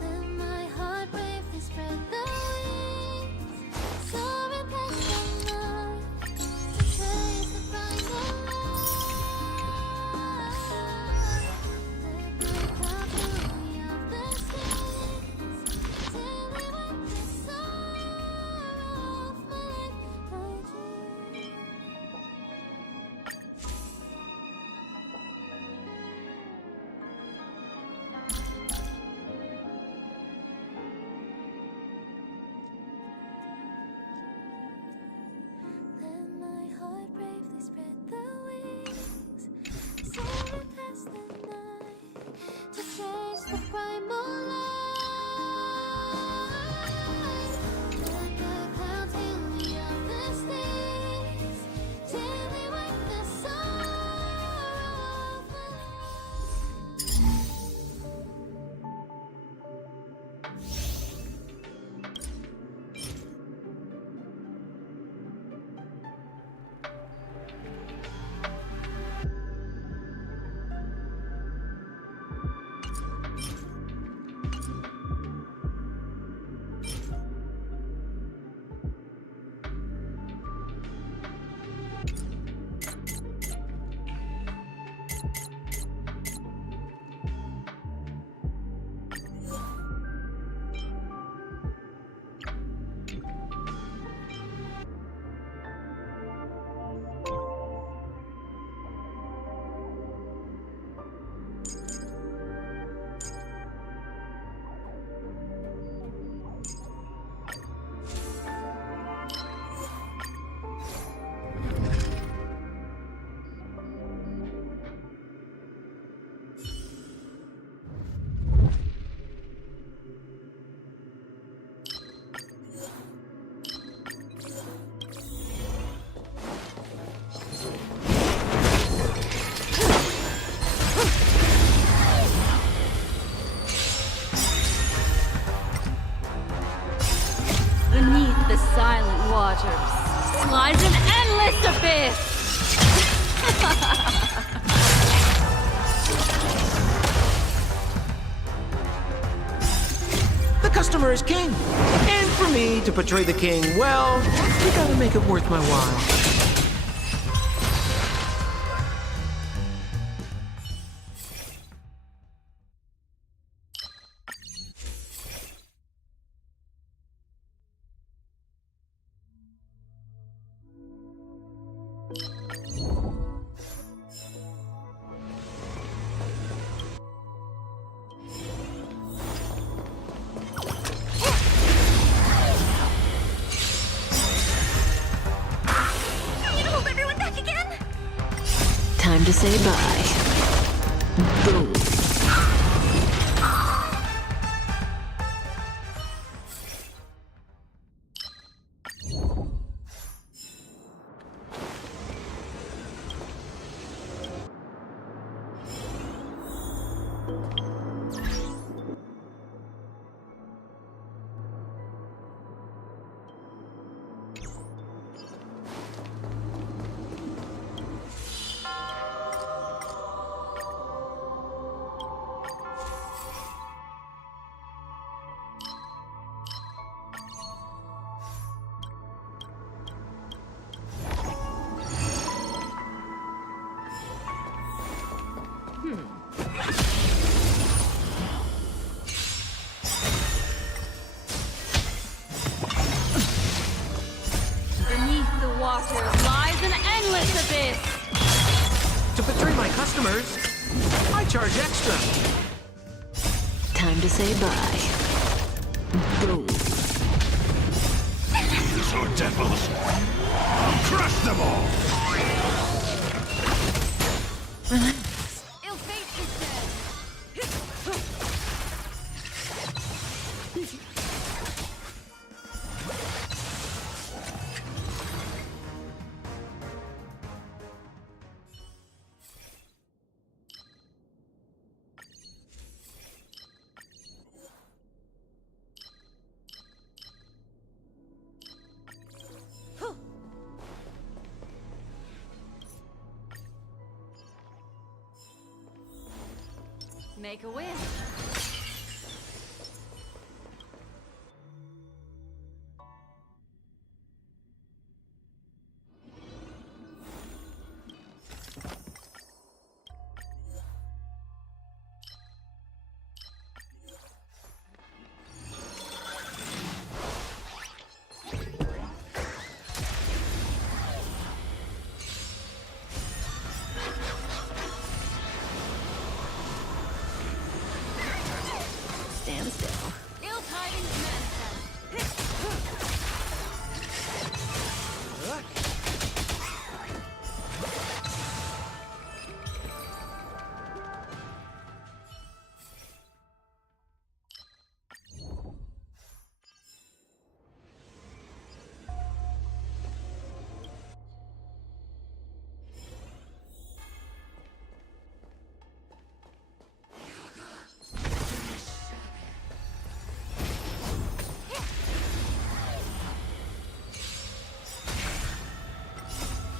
Let my heart bravely spread the wings, soaring past the night to trace the primal light. Let the clouds fill me of the stings, till they wipe the sorrow off my life. I dream. waters lies an endless abyss! The customer is king. And for me to portray the king, well, you gotta make it worth my while. Time to say bye. Boom. Beneath the waters lies an endless abyss! To portray my customers, I charge extra. Time to say bye. Boom. These are devils. I'll crush them all. Ill fate is dead! Make a wish. Stand still. Ill tidings manifest.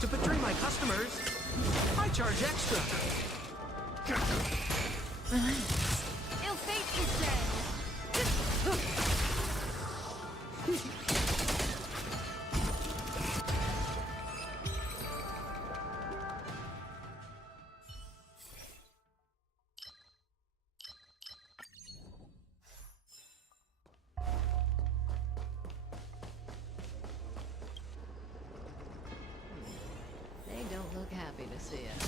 To portray my customers, I charge extra. Ill fate is dead! They don't look happy to see us.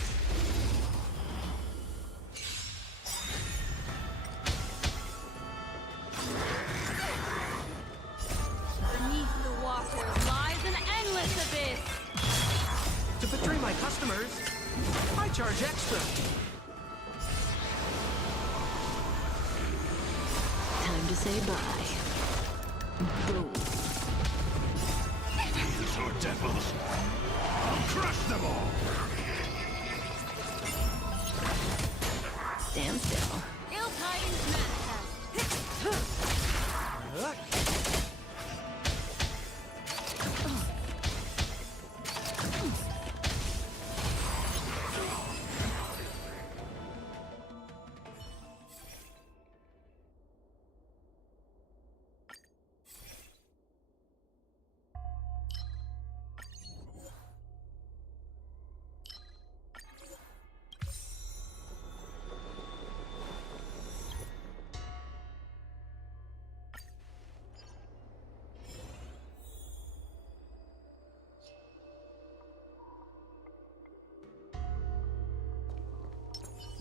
Beneath the waters lies an endless abyss! To portray my customers, I charge extra. Time to say bye. Boom. These are devils. I'll crush them all. Stand still. Ill tidings manifest.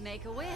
Make a wish.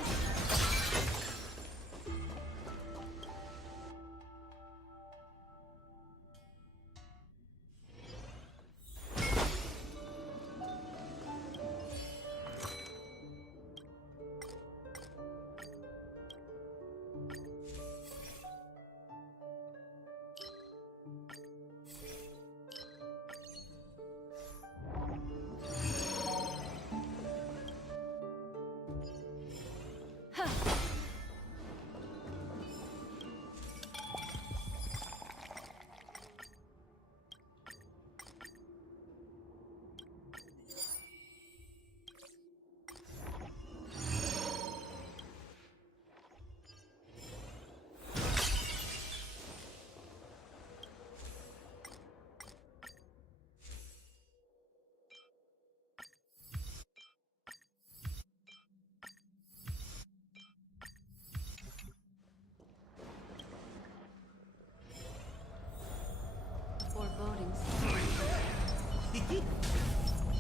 Foreboding.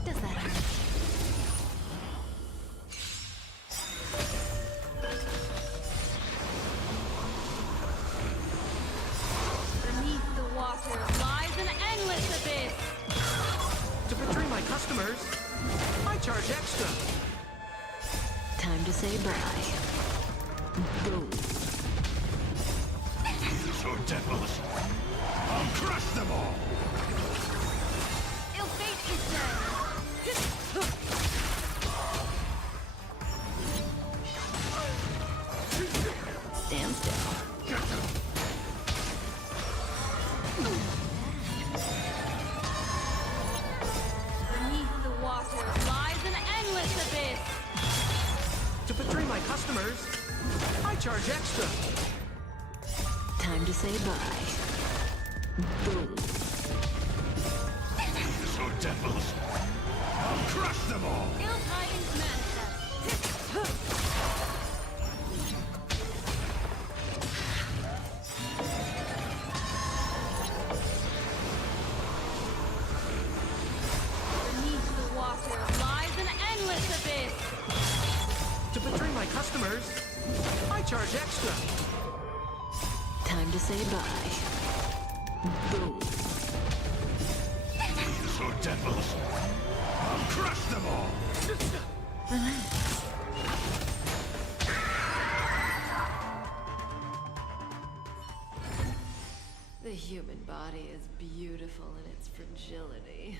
Does that hurt? Beneath the water lies an endless abyss. To betray my customers, I charge extra. Time to say bye. Boom. So devilish. I'll crush them all! Ill fate is done. Stand still. Beneath the water lies an endless abyss. To betray my customers, I charge extra. Time to say bye. Boom. So devilish. I'll crush them all! Ill tidings manifest. Beneath the water lies an endless abyss. To betray my customers, I charge extra. Time to say bye. Boom. So devilish. I'll crush them all! The human body is beautiful in its fragility.